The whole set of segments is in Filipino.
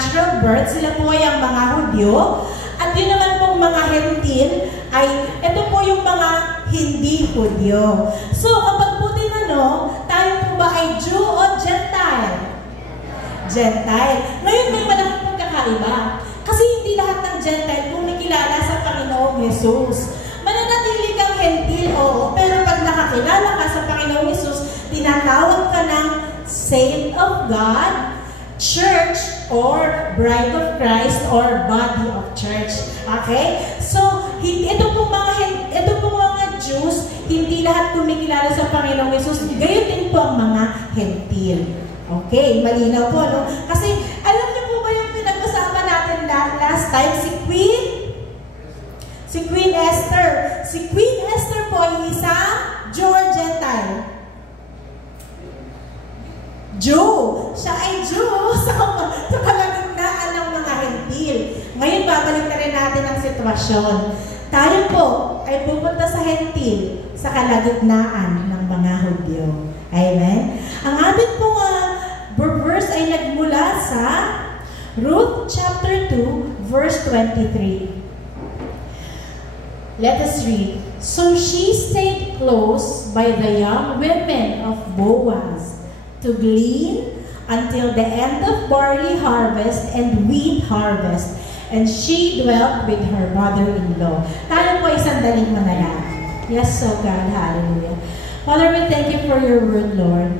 natural birth, sila po ay ang mga Hudyo. At yun naman pong mga Hentil ay, ito po yung mga hindi Hudyo. So, kapag po tinanong, tayo po ba ay Jew o Gentile? Gentile. Ngayon may malaking pagkakaiba. Kasi hindi lahat ng Gentile kumikilala sa Panginoong Jesus. Mananatili kang Hentil, oo, pero pag nakakilala ka sa Panginoong Jesus, tinatawag ka ng Saint of God, Church, or Bride of Christ, or Body of Church. Okay? So, ito pong mga Jews, hindi lahat kumikilala sa Panginoong Jesus. Gayon din po ang mga Hentil. Okay, malinaw po, no? Kasi, alam niyo po ba yung pinag-usapan natin last time? Si Queen Esther. Si Queen Esther po ay isang Jew or Gentile? Jew. Siya ay Jew sa kalagitnaan ng mga Hentil. Ngayon, babalik na rin natin ang sitwasyon. Tayo po ay pupunta sa Hentil sa kalagitnaan ng mga Hudyo. Amen? Ang ating pong verse ay nagmula sa Ruth chapter 2, verse 23. Let us read. So she stayed close by the young women of Boaz to glean until the end of barley harvest and wheat harvest. And she dwelt with her mother-in-law. Tayo po ay sandaling manalangin. Yes, so God, hallelujah. Father, we thank you for your word, Lord.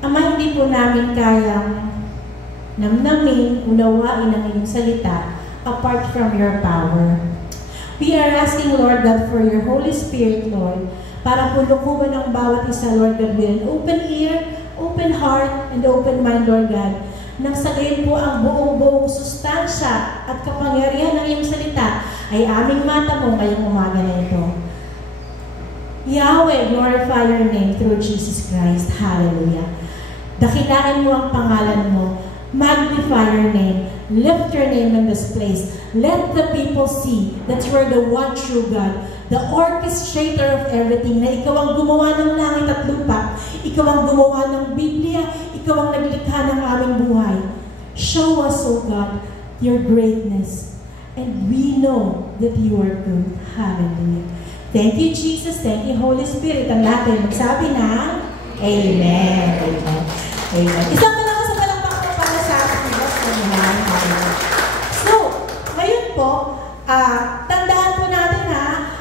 Ama, hindi po namin kayang namnamin, unawain ang iyong salita apart from your power. We are asking, Lord God, for your Holy Spirit, Lord, para po lukuban ang bawat isa, Lord God, with an open ear, open heart, and open mind, Lord God, nang sa gayon po ang buong sustansya at kapangyarihan ng iyong salita ay aming mata mo ngayong umaga na ito. Yahweh, glorify your name through Jesus Christ. Hallelujah. Dakilain mo ang pangalan mo. Magnify your name. Lift your name in this place. Let the people see that you are the one true God, the orchestrator of everything, na ikaw ang gumawa ng langit at lupa, ikaw ang gumawa ng Biblia, ikaw ang naglikha ng aming buhay. Show us, O God, your greatness, and we know that you are good. Hallelujah. Thank you, Jesus. Thank you, Holy Spirit. Ang lahat ay magsabi na, Amen. Amen. Amen. Isang malakas sa palakpak para sa ating Diyos. Amen. So, ngayon po, tandaan po natin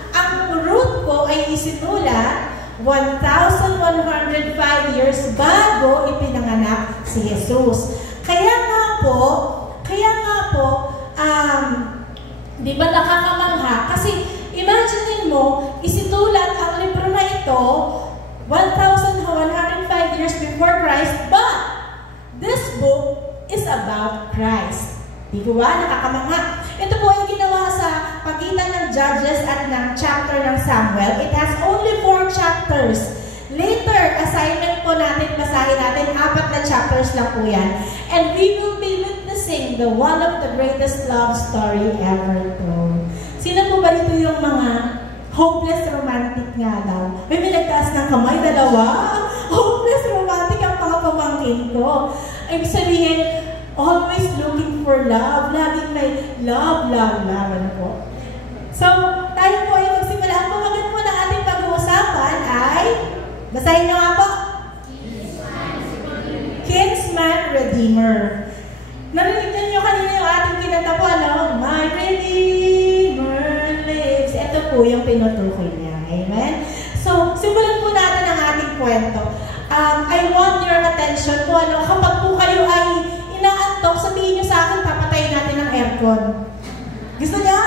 ang Ruth po ay isinulat 1,105 years bago ipinanganak si Jesus. Kaya nga po, di ba nakakamangha? Kasi imagine mo, isitulat ang libro na ito 1,105 years before Christ, but this book is about Christ. Di ba? Nakakamangha. Ito po ay ginawa sa pagitan ng Judges at ng chapter ng Samuel. It has only 4 chapters. Later, assignment po natin, basahin natin, 4 na chapters lang po yan. And we will be witnessing the one of the greatest love story ever told. Sino po ba dito yung mga hopeless romantic nga daw? May nagtaas ng kamay, dalawa. Hopeless romantic ang mga pamangkin ko. Ibig sabihin, always looking for love. Laging may love. Ano po? So, tayo po ay magsimula. Ang pamagat po ng ating pag-uusapan ay, basahin nyo nga po. Kinsman Redeemer. Narinig nyo kanina yung ating kinanta po, ano? My Redeemer lives. Ito po yung pinutukoy niya. Amen? So, simulan po natin ang ating kwento. I want your attention po, ano? Kapag po kayo ay inaantok, sabihin nyo sa akin, papatayin natin ang aircon. Gusto niya?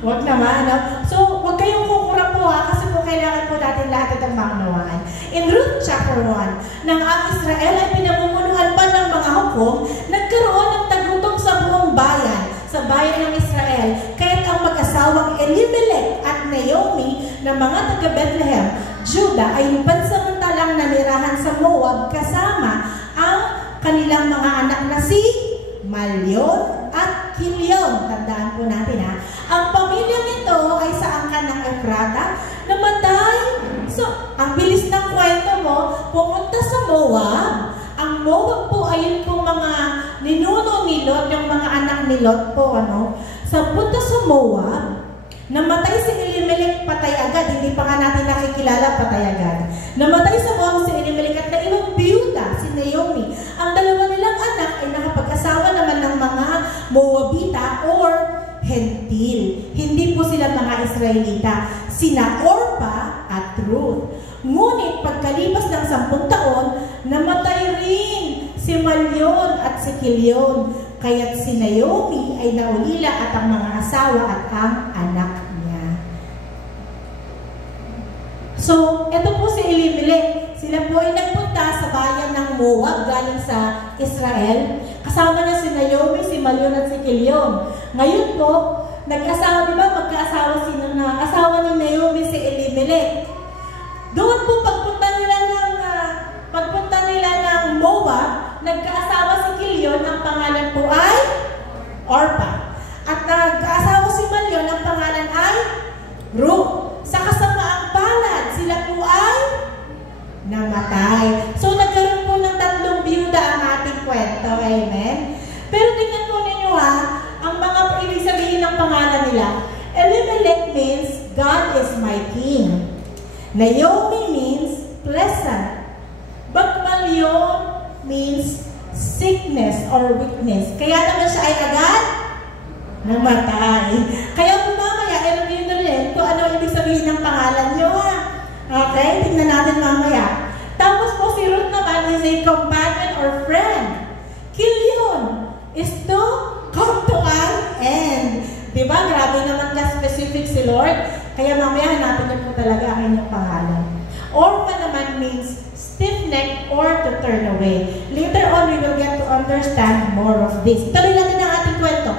Huwag naman, no? So, huwag kayong kukura po, kasi po kailangan po natin lahat itong maunawaan. In Ruth chapter 1, nang ang Israel ay pinamumunuan pa ng mga hukom, nagkaroon ng tagutom sa buong bayan, sa bayan ng Israel. Kaya't ang mag-asawang Elimelech at Naomi na mga taga-Bethlehem, Judah, ay pansamantalang nanirahan sa Moab kasama ang kanilang mga anak na si Malyon at Kilion. Tandaan po natin ang pamilyang ito ay sa angkan ng Efrata, namatay. So, ang bilis ng kwento mo, pumunta sa Moab. Ang Moab po ay yun pong mga ninuno ni Lot, yung mga anak ni Lot po, sa punta sa Moab, namatay si Elimelech, patay agad. Hindi pa nga natin nakikilala, patay agad. Namatay sa Moab si Elimelech at naibang biyuda, si Naomi. Ang dalawa nilang anak ay nakapag-asawa naman ng mga Moabita or Hentil. Hindi po sila mga Israelita. Sina Orpa at Ruth. Ngunit pagkalipas ng 10 taon, namatay rin si Malyon at si Kilion. Kaya't si Naomi ay naulila at ang mga asawa at ang anak niya. So, ito po si Elimelech. Sila po ay nagpunta sa bayan ng Moab galing sa Israel. Kasama niya si Naomi, si Malyon at si Kilion. Ngayon po, nag-asawa, di ba? Magkaasawa sino na? Asawa ni Naomi si Elimelech. Doon po pagpunta nila ng Moab, nagkaasawa si Kilion, ang pangalan po ay Orpa. At nagkaasawa si Malyon, ang pangalan ay Ruth. Sa kasamaang palad, sila po ay namatay. So nagkaroon po ng 3 biyuda ang ating kwento. Amen? Pero tingnan po ninyo ang mga ibig sabihin ng pangalan nila. Elimelech means God is my king. Naomi means pleasant. But Malyon means sickness or weakness. Kaya naman siya ay agad namatay. Kaya kung mamaya, i-review na rin kung ano ibig sabihin ng pangalan nyo Okay? Tingnan natin mamaya. Tapos po si Ruth naman is a companion or friend. Kilion is to come to an end. Diba? Grabe naman ka-specific si Lord. Kaya mamaya hanapin niyo po talaga ang inyong pangalan. Orpha naman means stiff-neck or to turn away. Later on, we will get to understand more of this. Tuloy natin ang ating kwento.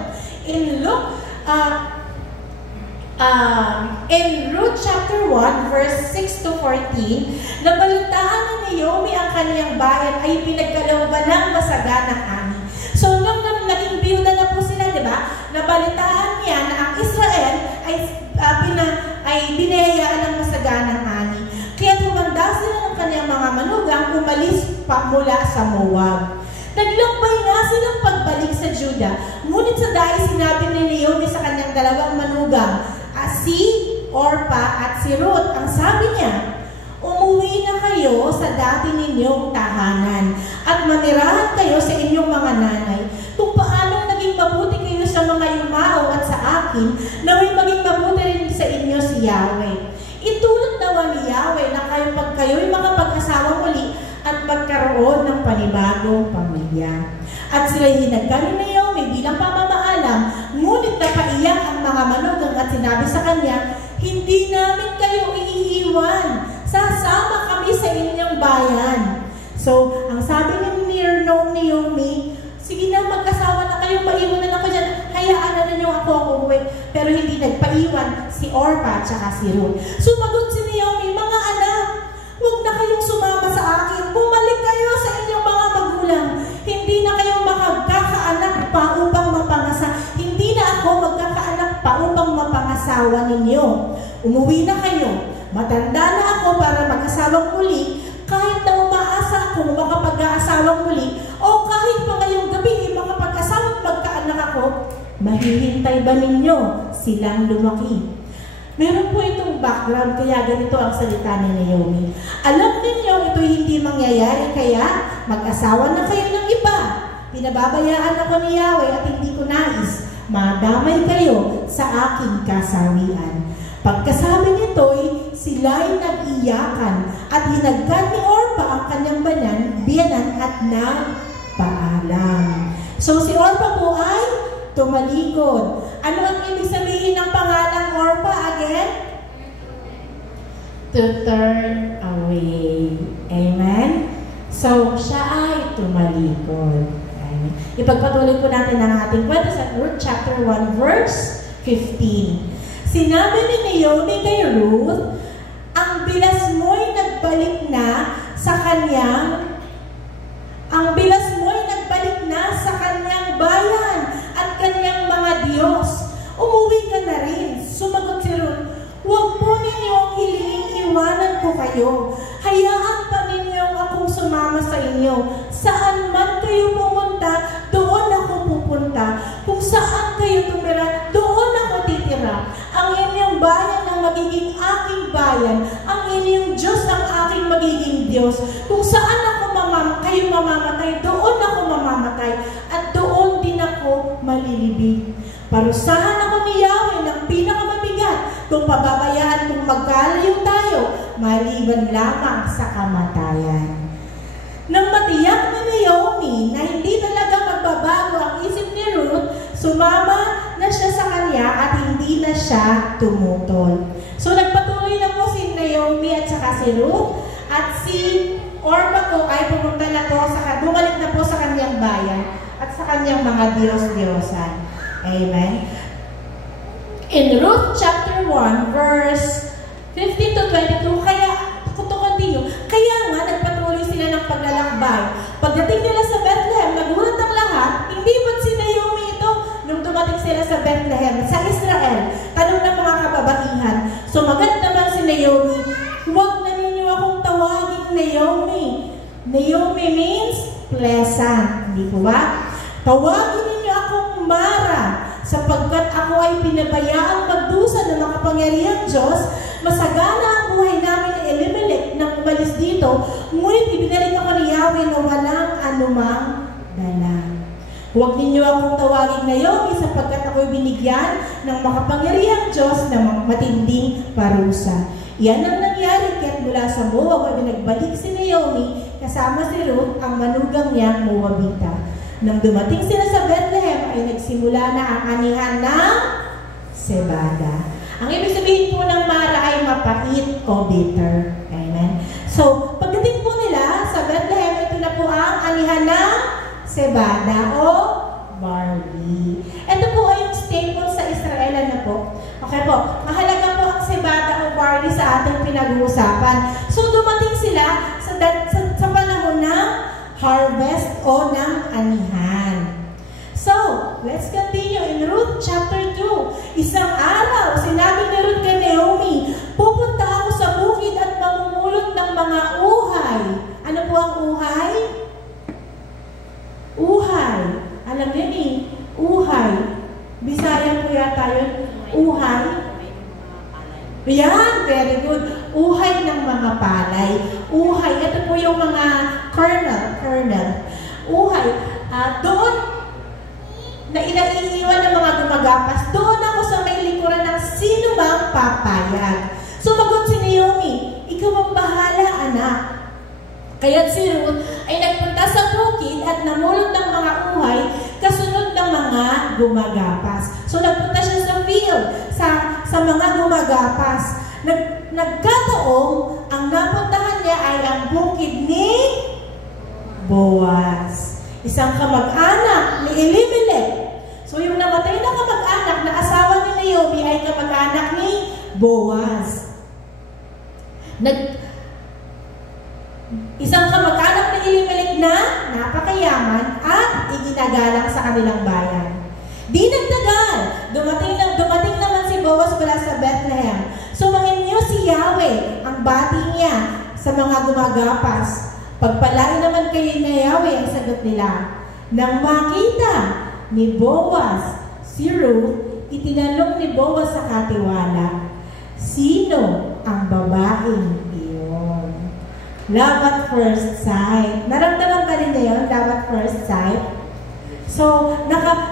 In Ruth chapter 1, verse 6 to 14, nabalitaan ni Naomi ang kaniyang bayan ay pinagkalooban ng masaganang ani. So, nung naging biyuda na po sila, di ba? Nabalitaan niya na ang Israel ay binayaan ng masaganang ani. Kaya tumanda sila ng kaniyang mga manugang, umalis pa mula sa Moab. Naglakbay nga silang pagbalik sa Juda. Ngunit sa dahil sinabi ni Naomi sa kanyang 2 manugang, si Orpa at si Ruth, ang sabi niya, umuwi na kayo sa dati ninyong tahanan at manirahan kayo sa inyong mga nanay. Kung paano naging mabuti kayo sa mga yumao at sa akin, naway maging mabuti rin sa inyo si Yahweh. Itulot nawa ni Yahweh na pag kayo'y makapag-asawa muli at magkaroon ng panibagong pamilya. At sila'y hinagkan ni Naomi bilang pamamaalam, ngunit napaiyak ang mga manugang at sinabi sa kanya, hindi namin kayo iiwan. Sasama kami sa inyong bayan. So, ang sabi ni Naomi, sige na, mag-asawa na kayo, maiwan na ako dyan. Hayaan na ninyo ako umuwi. Pero hindi nagpaiwan si Orpa at saka si Ruth. Sumagot si Naomi, mga anak, huwag na kayong sumama sa akin. Bumalik kayo sa inyong mga magulang. Hindi na kayo magkakaanak pa upang Hindi na ako magkakaanak pa upang mapangasawa ninyo. Umuwi na kayo. Matanda na ako para mag-asawang muli. Kahit na umaasa akong makapag-aasawang muli, o kahit pa ngayong gabi makapag-asawang magkaanak ako, mahihintay ba ninyo silang lumaki? Meron po itong background, kaya ganito ang salita ni Naomi. Alam ninyo, ito hindi mangyayari, kaya mag-asawa na kayo ng iba. Pinababayaan ako ni Yahweh at hindi ko nais. Madamay kayo sa aking kasawian. Pagkasabi nito'y sila'y nag-iyakan at hinagkan ni Orpa ang kanyang biyanan at nagpaalam. So si Orpa po ay tumalikod. Ano ang ibig sabihin ng pangalang Orpa again? To turn away. Amen? So siya ay tumalikod. Amen. Ipagpatuloy po natin ang ating kwento sa Ruth chapter 1 verse 15. Sinabi ni Naomi kay Ruth, ang bilas mo'y nagbalik na sa kanyang bayan at kanyang mga Diyos. Umuwi ka na rin. Sumagot si Ruth, huwag po ninyo ang hilingin, iwanan ko kayo. Hayaan pa ninyo akong sumama sa inyo. Saan man kayo pumunta, doon kayo tumira, doon ako titira. Ang inyong bayan ang magiging aking bayan. Ang inyong Diyos ang aking magiging Diyos. Kung saan ako kayo mamamatay, doon ako mamamatay. At doon din ako malilibing. Parusahan ako ni Yahweh ng pinakamabigat kung pababayaan kung magkalayo tayo, maliban lamang sa kamatayan. Nang matiyak ni Naomi na hindi talaga magbabago ang isip ni Ruth, sumama na siya sa kanya at hindi na siya tumutol. So nagpatuloy na po si Naomi at saka si Ruth at si Orpah po ay pumunta na po bumalik na po sa kanyang bayan at sa kanyang mga Diyos-Diyosan. Amen. In Ruth chapter 1 verse 15 to 22, kaya nga nagpatuloy sila ng paglalakbay. Pagdating nila sa Bethlehem, nagulat ang lahat, hindi ba't si Naomi ito nung dumating sila sa Bethlehem, sa Israel? Tanong ng mga kababaihan. Sumagat naman si Naomi, huwag na ninyo akong tawagin Naomi. Naomi means pleasant, hindi po ba? Tawagin ninyo akong Mara, sapagkat ako ay pinabayaang magdusa ng makapangyarihang Diyos. Masagana ang buhay namin ni Elimelech nang umalis dito, ngunit ibinalik ako ni Yahweh na walang anumang dala. Huwag ninyo akong tawagin Naomi sapagkat ako'y binigyan ng makapangyarihang Diyos na matinding parusa. Yan ang nangyari kaya't mula sa Moab ay binagbalik si Naomi kasama si Ruth ang manugang niyang Moabita. Nang dumating sila sa Bethlehem ay nagsimula na ang anihan ng sebada. Ang ibig sabihin po ng Mara ay mapait o bitter. Amen. So, pagdating po nila sa Bethlehem, ito na po ang anihan ng sebada o barley. Ito po ay yung staple sa Israel. Ano po? Okay po. Mahalaga po ang sebada o barley sa ating pinag-uusapan. So, dumating sila sa panahon ng harvest o ng anihan. So, let's continue in Ruth chapter 2. Isang araw, sinabi ni Ruth kay Naomi, pupunta ako sa bukid at mamumulot ng mga uhay. Ano po ang uhay? Uhay. Alam niyo ni, uhay. Bisaya po yata yun. Uhay. Yan, very good. Uhay ng mga palay. Uhay, ito po yung mga kernel. Uhay. Doon, na inaiiwan ng mga gumagapas, doon ako sa may likuran ng sino bang papayag. Sumagot si Naomi, ikaw ang bahala, anak. Kaya't si Ruth ay nagpunta sa bukid at namulot ng mga uhay kasunod ng mga gumagapas. So nagpunta siya sa field, sa mga gumagapas. Nagkataong ang napuntahan niya ay ang bukid ni Boaz. Isang kamag-anak ni Elimelech. So yung namatay na kamag-anak na asawa ni Naomi ay kamag-anak ni Boaz. Isang kamag-anak ni Elimelech na napakayaman at iginagalang sa kanilang bayan. Di nagtagal, dumating naman si Boaz mula sa Bethlehem. Sumahin niyo si Yahweh, ang bati niya sa mga gumagapas. Pagpalain naman kayo ni Yahweh ang sagot nila. Nang makita ni Boaz si Ruth, itinanong ni Boaz sa katiwala, sino ang babaeng iyon? Love at first sight. Naramdaman ka rin na yun, love at first sight? So,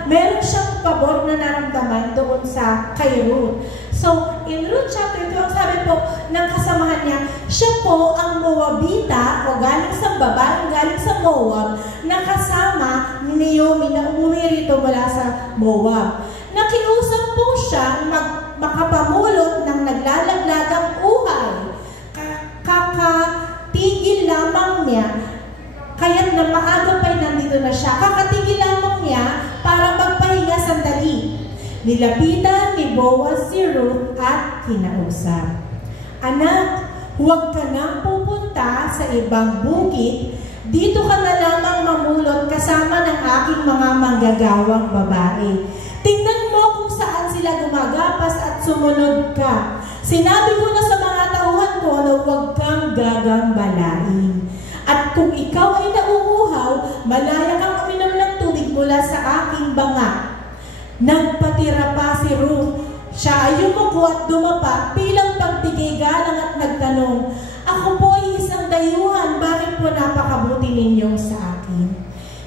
meron siyang pabor na naramdaman doon sa kay Ruth. So, in Ruth chapter 2, ang sabi po ng kasamahan niya, siya po ang Moabita o galing sa babaeng galing sa Moab na kasama ni Naomi na umuwi rito mula sa Moab. Nakiusap po siya makapamulot ng naglalaglagang uhay. Kakatigil lamang niya, kaya't na maaga pa'y nandito na siya. Kakatigil lamang niya para magpahinga sandali. Nilapitan ni Boaz si Ruth at kinausap. Anak, huwag ka nang pupunta sa ibang bukid. Dito ka na lamang mamulot kasama ng aking mga manggagawang babae. Tingnan mo kung saan sila gumagapas at sumunod ka. Sinabi ko na sa mga tauhan ko na huwag kang gagambalain. At kung ikaw ay nauuhaw, malaya kang uminom ng tubig mula sa aking banga. Nagpatira pa si Ruth. Siya ay yumuko at dumapa bilang pagbigay galang at nagtanong, "Ako po ay isang dayuhan, bakit po napakabuti ninyo sa akin?"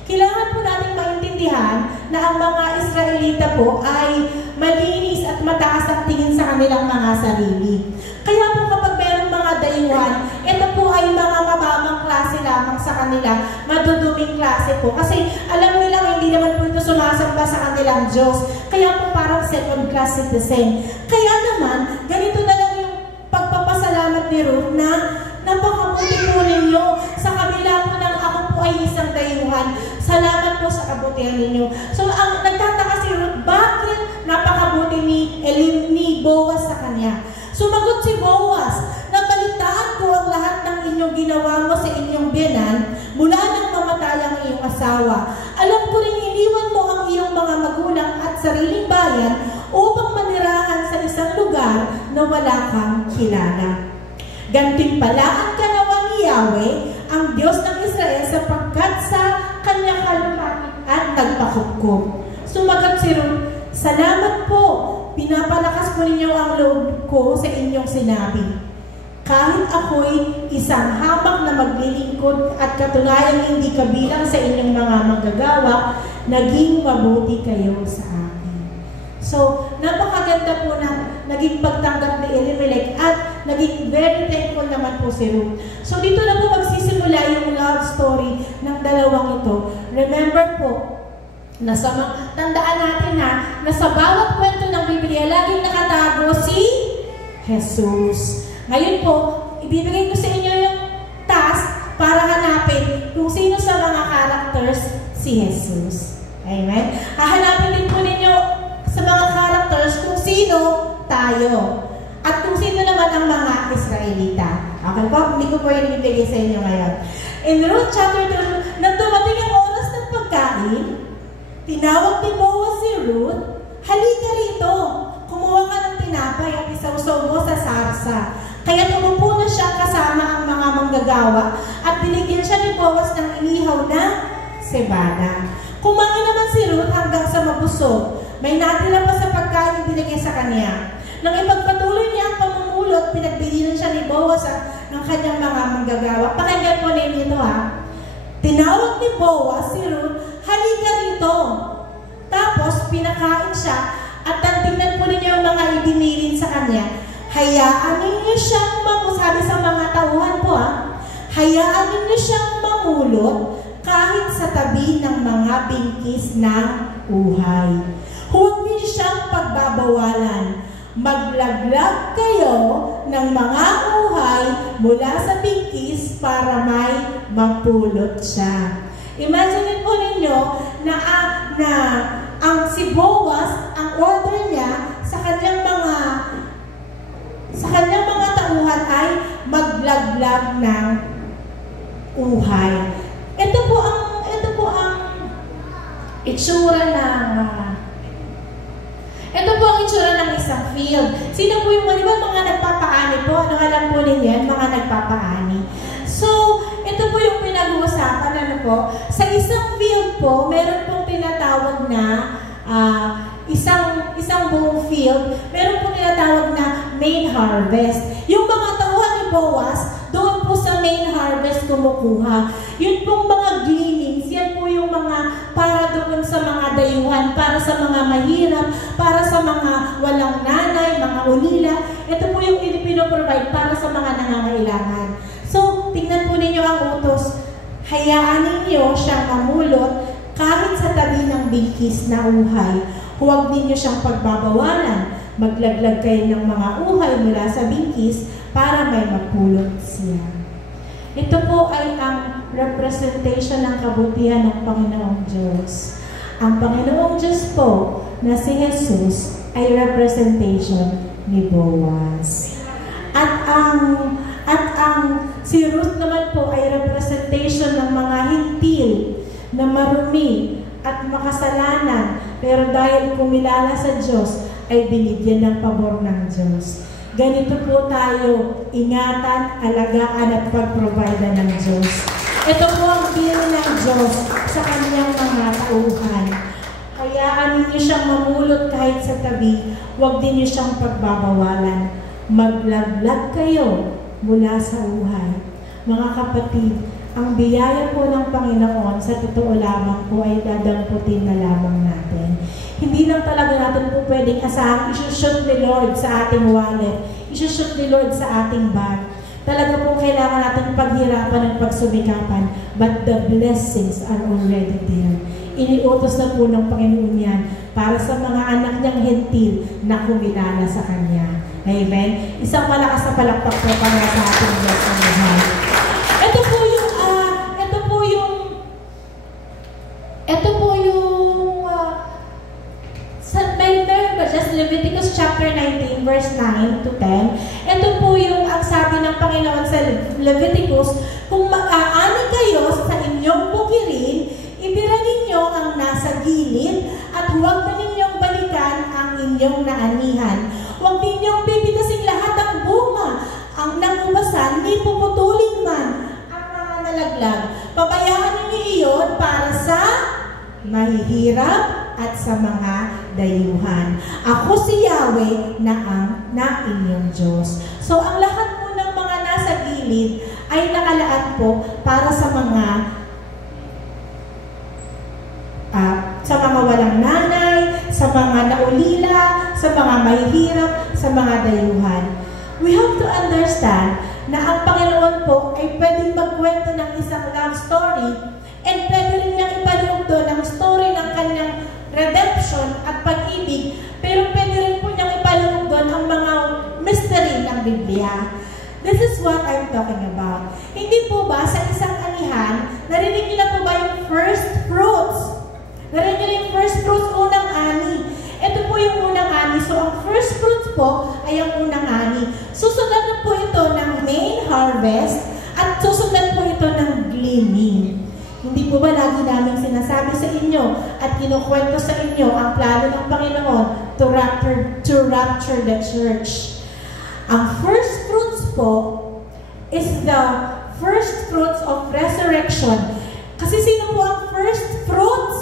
Kailangan po natin maintindihan na ang mga Israelita po ay malinis at mataas ang tingin sa kanilang mga sarili. Kaya po kapag mayroong mga dayuhan, ito po ay mga mababang klase lamang sa kanila, maduduming klase po. Kasi alam nilang hindi naman po ito sumasamba sa kanilang Diyos. Kaya po parang second class citizen. Kaya naman, ganito na lang yung pagpapasalamat ni Ruth na napakabuti po ninyo sa kabila po ng ako po ay isang dayuhan. Salamat po sa kabutihan ninyo. So, ang nagtataka si Ruth, bakit napakabuti ni Boaz sa kanya? Sumagot si Boaz, "Nabalitaan ko ang lahat ng inyong ginawa mo sa inyong biyenan mula nang mamatay ang iyong asawa. Alam ko rin iniwan mo ang iyong mga magulang at sariling bayan upang manirahan sa isang lugar na wala kang kilala. Gantimpalaan ka nawa ni Yahweh, ang Diyos ng Israel, sapagkat sa kanyang kalupit at nagpakupkup." Sumagot si Ruth, "Salamat po. Pinapalakas po ninyo ang loob ko sa inyong sinabi. Kahit ako'y isang hamak na maglilingkod at katunayang hindi kabilang sa inyong mga manggagawa, naging mabuti kayo sa akin." So, napakaganda po ng naging pagtanggap ni Elimelech at naging very thankful naman po si Ruth. So, dito na po magsisimula yung love story ng dalawang ito. Remember po, tandaan natin na sa bawat kwento ng Biblia, laging nakatago si Jesus. Ngayon po, ibibigay ko sa inyo yung task para hanapin kung sino sa mga characters si Jesus. Amen? Hahanapin din po ninyo sa mga characters kung sino tayo. At kung sino naman ang mga Israelita. Okay po? Hindi ko po yung ibibigay sa inyo ngayon. In Ruth chapter 2, nang dumating ang oras ng pagkain, tinawag ni Boaz si Ruth, "Halika rito, kumuha ka ng tinapay at isawsaw mo sa sarsa." Kaya tumupo na siya kasama ang mga manggagawa at binigyan siya ni Boaz ng inihaw na cebada. Kumain naman si Ruth hanggang sa mabusog. May natira pa sa pagkain binigay sa kanya. Nang ipagpatuloy niya ang pamumulot, pinagbilinan siya ni Boaz ng kanyang mga manggagawa. Pakinggan po ninyo ito ha. Tinawag ni Boaz si Ruth, "Halika rito." Tapos, pinakain siya at tingnan po ninyo ang mga ibinilin sa kanya. Hayaan ninyo siyang sabi sa mga tauhan po hayaan ninyo siyang mamulot kahit sa tabi ng mga bingkis ng uhay. Huwag niyo siyang pagbabawalan. Maglaglag kayo ng mga uhay mula sa bingkis para may mapulot siya. Imagine po ninyo na ang si Boaz, ang order niya sa kanyang mga tauhan ay maglaglag ng uhay. Ito po ang itsura ng isang field. Sino po yung mga nagpapaani po? Ano alam po ninyo? Mga nagpapaani. So, ito po yung pinag-uusapan. Sa isang field po, meron pong tinatawag na isang buong field, meron pong tinatawag na main harvest. Yung mga tauhan ni Boaz, doon po sa main harvest kumukuha. Yun pong mga gleanings, yan po yung mga para doon sa mga dayuhan, para sa mga mahirap, para sa mga walang nanay, mga ulila. Ito po yung pinoprovide para sa mga nangangailangan. So, tingnan po ninyo ang utos. Hayaan ninyo siyang mamulot kahit sa tabi ng bingkis na uhay. Huwag ninyo siyang pagbabawalan. Maglaglag kayo ng mga uhay mula sa bingkis para may mapulot siya. Ito po ay ang representation ng kabutihan ng Panginoong Diyos. Ang Panginoong Diyos po na si Jesus ay representation ni Boaz. At ang si Ruth naman po ay representation ng mga hintil na marumi at makasalanan, pero dahil kumilala sa Diyos, ay binigyan ng pabor ng Diyos. Ganito po tayo, ingatan, alagaan at pag-provide ng Diyos. Ito po ang bill ng Diyos sa kanyang mga tauhan. Kaya hayaan ninyo siyang mamulot kahit sa tabi, huwag din niyo siyang pagbabawalan. Maglaglag kayo mula sa buhay. Mga kapatid, ang biyaya po ng Panginoon sa totoo lamang po ay dadamputin na lamang natin. Hindi lang talaga natin po pwedeng asahang isushoot ni Lord sa ating wallet, isushoot ni Lord sa ating bag. Talaga po kailangan natin paghirapan at pagsumikapan, but the blessings are already there. Iniutos na po ng Panginoon yan para sa mga anak niyang hentil na kumilala sa Kanya. Amen? Isang malakas na palakpak po para sa ating Diyos na mahal. Ito po yung just Leviticus chapter 19 verse 9 to 10. Ito po yung ang sabi ng Panginoon sa Leviticus, kung mag-aani kayo sa inyong bukirin, ibiragin nyo ang nasa gilid at huwag na ninyong balikan ang inyong naanihan. Huwag ninyong pipitasin lahat ng bunga, ang nangubasan, ni puputulin man ang mga nalaglag. Pabayaan ninyo iyon para sa mahihirap at sa mga dayuhan. Ako si Yahweh na inyong Diyos. So, ang lahat po ng mga nasa gilid ay nakalaan po para sa mga walang nanay, sa mga naulila, sa mga mahihirap, sa mga dayuhan. We have to understand na ang Panginoon po ay pwedeng magkwento ng isang love story and pwede rin niyang ipaloob doon ang story ng kanyang redemption at pag-ibig, pero pwede rin po niyang ipaloob doon ang mga mystery ng Biblia. This is what I'm talking about. Hindi po ba sa isang anihan, narinig niyo na po ba yung first fruits? Narinig niyo yung first fruits, unang ani. Ito po yung unang ani. So, ang first fruits po ay ang unang ani. Susunod na po ito ng main harvest at susunod po ito ng gleaning. Hindi po ba lagi namin sinasabi sa inyo at kinukwento sa inyo ang plano ng Panginoon to rapture the church? Ang first fruits po is the first fruits of resurrection. Kasi sino po ang first fruits?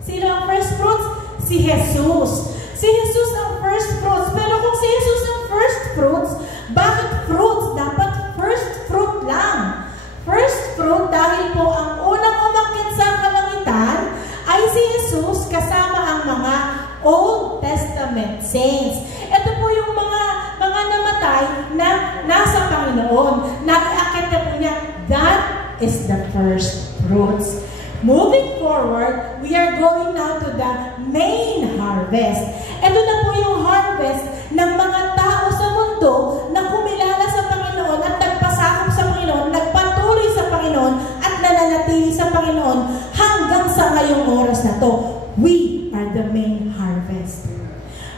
Sino ang first fruits? Si Jesus. Si Jesus ang first fruits. Pero kung si Jesus ang first fruits, bakit fruits? Dapat first fruit lang. First fruit dahil po ang unang umakyat sa kalangitan ay si Jesus kasama ang mga Old Testament saints. Ito po yung mga namatay na nasa Panginoon. Nag-aakyat na po niya. That is the first fruits. Moving forward, we are going now to the main harvest. Ito na po yung harvest ng mga tao sa mundo na kumilala sa Panginoon at nagpasakop sa Panginoon, nagpatuloy sa Panginoon at nananatili sa Panginoon hanggang sa ngayong oras na to. We are the main harvest.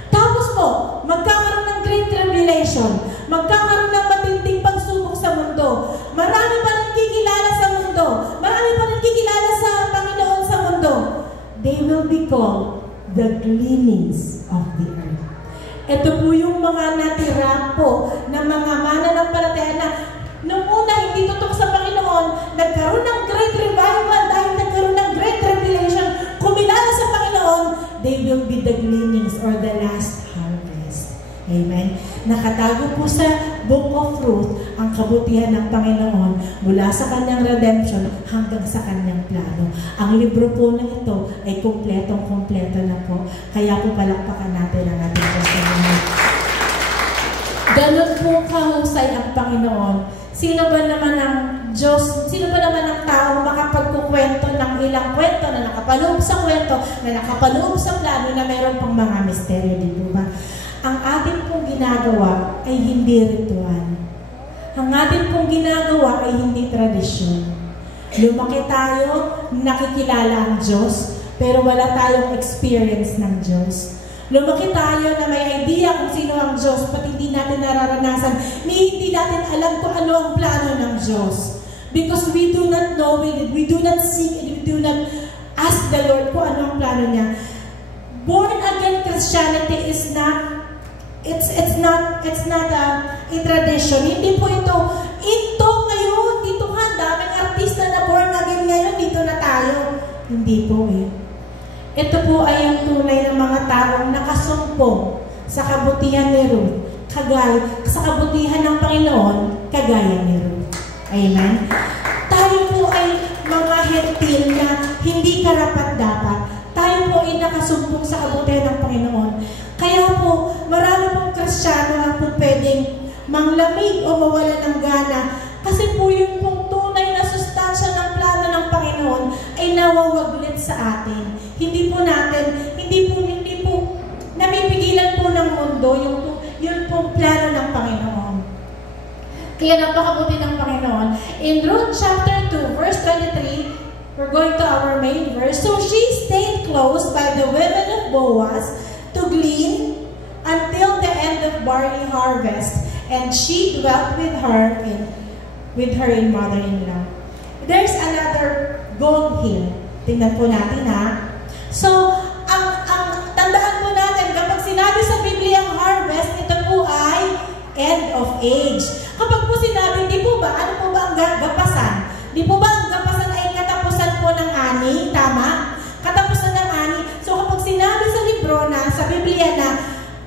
Tapos po, magkakaroon ng great tribulation, magkakaroon ng matinding pagsubok sa mundo. Marami pa rin kikilala sa mundo. Marami pa rin kikilala sa Panginoon sa mundo. They will be called the gleanings of the earth. Ito po yung mga natira po na mga mananampalataya na nung una hindi tutok sa Panginoon, nagkaroon ng great revival dahil nagkaroon ng great tribulation, kumilala sa Panginoon, they will be the gleanings or the last harvest. Amen. Nakatago po sa Book of Ruth ang kabutihan ng Panginoon mula sa kanyang redemption hanggang sa kanyang plano. Ang libro po na ito ay kumpletong-kumpleto na po. Kaya po palakpakan natin ang ating Diyos. Ganun po kahusay ang Panginoon. Sino ba naman ang Diyos, sino ba naman ang tao makapagkukwento ng ilang kwento na nakapaloob sa kwento, na nakapaloob sa plano na mayroon pang mga misteryo, di ba? Ang atin pong ginagawa ay hindi ritual. Ang atin pong ginagawa ay hindi tradisyon. Lumaki tayo, nakikilala ang Diyos, pero wala tayong experience ng Diyos. Lumaki tayo na may idea kung sino ang Diyos, pati hindi natin nararanasan, hindi natin alam kung ano ang plano ng Diyos. Because we do not know it, we do not seek it, we do not ask the Lord kung ano ang plano niya. Born again Christianity is not It's not a tradition. Hindi po ito ngayon, dito daming artista na born again ngayon, dito na tayo. Hindi po eh. ito po ay yung tunay ng mga taong nakasumpong sa kabutihan ni Ruth, sa kabutihan ng Panginoon, kagaya ni Ruth. Amen? Tayo po ay mga hentil na hindi karapat-dapat. Tayo po ay nakasumpong sa kabutihan ng Panginoon. Kaya po, marami pong Kristiyano ang po pwedeng manglamig o mawala ng gana kasi po yung pong tunay na sustansya ng plano ng Panginoon ay nawawaglit sa atin. Hindi po napipigilan po ng mundo yung pong plano ng Panginoon. Kaya napakabuti ng Panginoon. In Ruth chapter 2, verse 23, we're going to our main verse. So she stayed close by the women of Boaz to glean until the end of barley harvest, and she dwelt with her in mother-in-law. There's another gold here. Tingnan po natin ha. So, ang tandaan po natin, kapag sinabi sa Biblia ang harvest, ito po ay end of age. Kapag po sinabi, di po ba, ano po ba ang gapasan? Di po ba ang gapasan ay katapusan po ng ani? Tama? Katapusan ng ani. So, kapag sinabi sa libro na, sa Biblia na,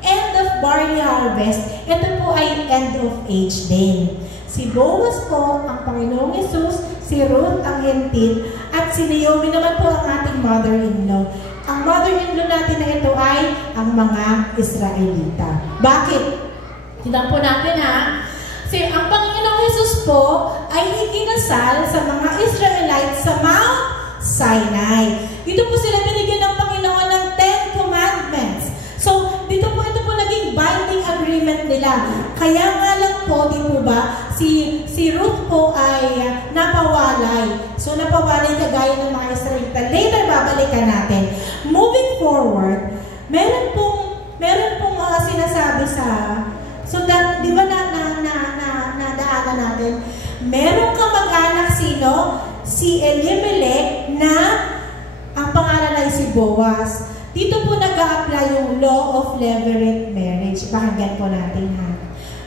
end of barley harvest, ito po ay end of age din. Si Boaz po, ang Panginoong Hesus, si Ruth, ang hentil, at si Naomi naman po ang ating mother-in-law. Ang mother-in-law natin na ito ay ang mga Israelita. Bakit? Tignan po natin ha. Kasi ang Panginoong Hesus po ay ikinasal sa mga Israelites sa Mount Sinai. Dito po sila binigyan ng Panginoon ng 10 Commandments. So, ito po naging binding agreement nila. Kaya nga lang po, di po ba, si Ruth po ay napawalay. So, napawalay kagaya ng mga Israelita. Later, babalikan natin. Moving forward, meron pong sinasabi sa... So, di ba nadaanan natin? Meron kang mag-anak sino? Si Elimelech na ang pangalan ay si Boaz. Dito po nag-a-apply yung law of levirate marriage. Pakinggan po natin ha.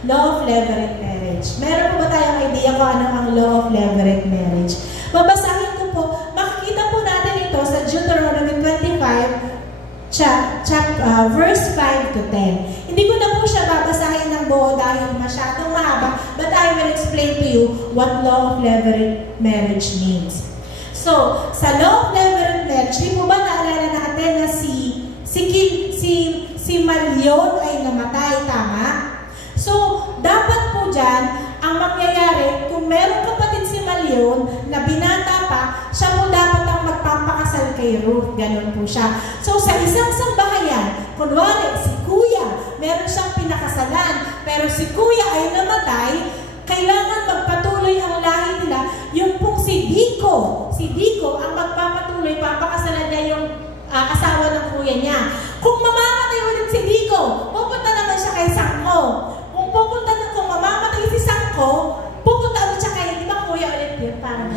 Law of levirate marriage. Meron po ba tayong idea kung ano ang law of levirate marriage? Babasahin ko po. Makikita po natin ito sa Deuteronomy 25, verse 5 to 10. Hindi ko na po siya babasahin ng buo dahil masyadong mahaba, but I will explain to you what law of levirate marriage means. So, sa law of levirate marriage, di po ba naalala natin na si Malyon ay namatay, tama? So, dapat po dyan, ang mangyayari, kung meron kapatid si Malyon na binata pa, siya po dapat ang magpapakasal kay Ruth. Ganon po siya. So, sa isang sambahayan, kunwari, si Kuya, meron siyang pinakasalan, pero si Kuya ay namatay, kailangan magpatuloy ang lahi nila. Yung pong si Diko ang magpapatuloy, papakasalan niya yung asawa ng kuya niya. Kung mamamatay ulit si Diko, pupunta naman siya kay Sangko. Kung mamamatay si Sangko, pupunta ulit siya kay, di ba kuya ulit yun? Parang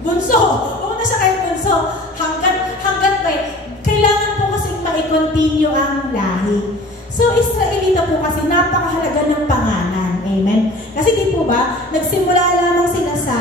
bunso. Pupunta siya kay bunso. Hanggat may, kailangan po kasi ma-continue ang lahi. So, Israelita po kasi napakahalaga ng pangalan. Amen? Kasi di po ba, nagsimula lamang sila sa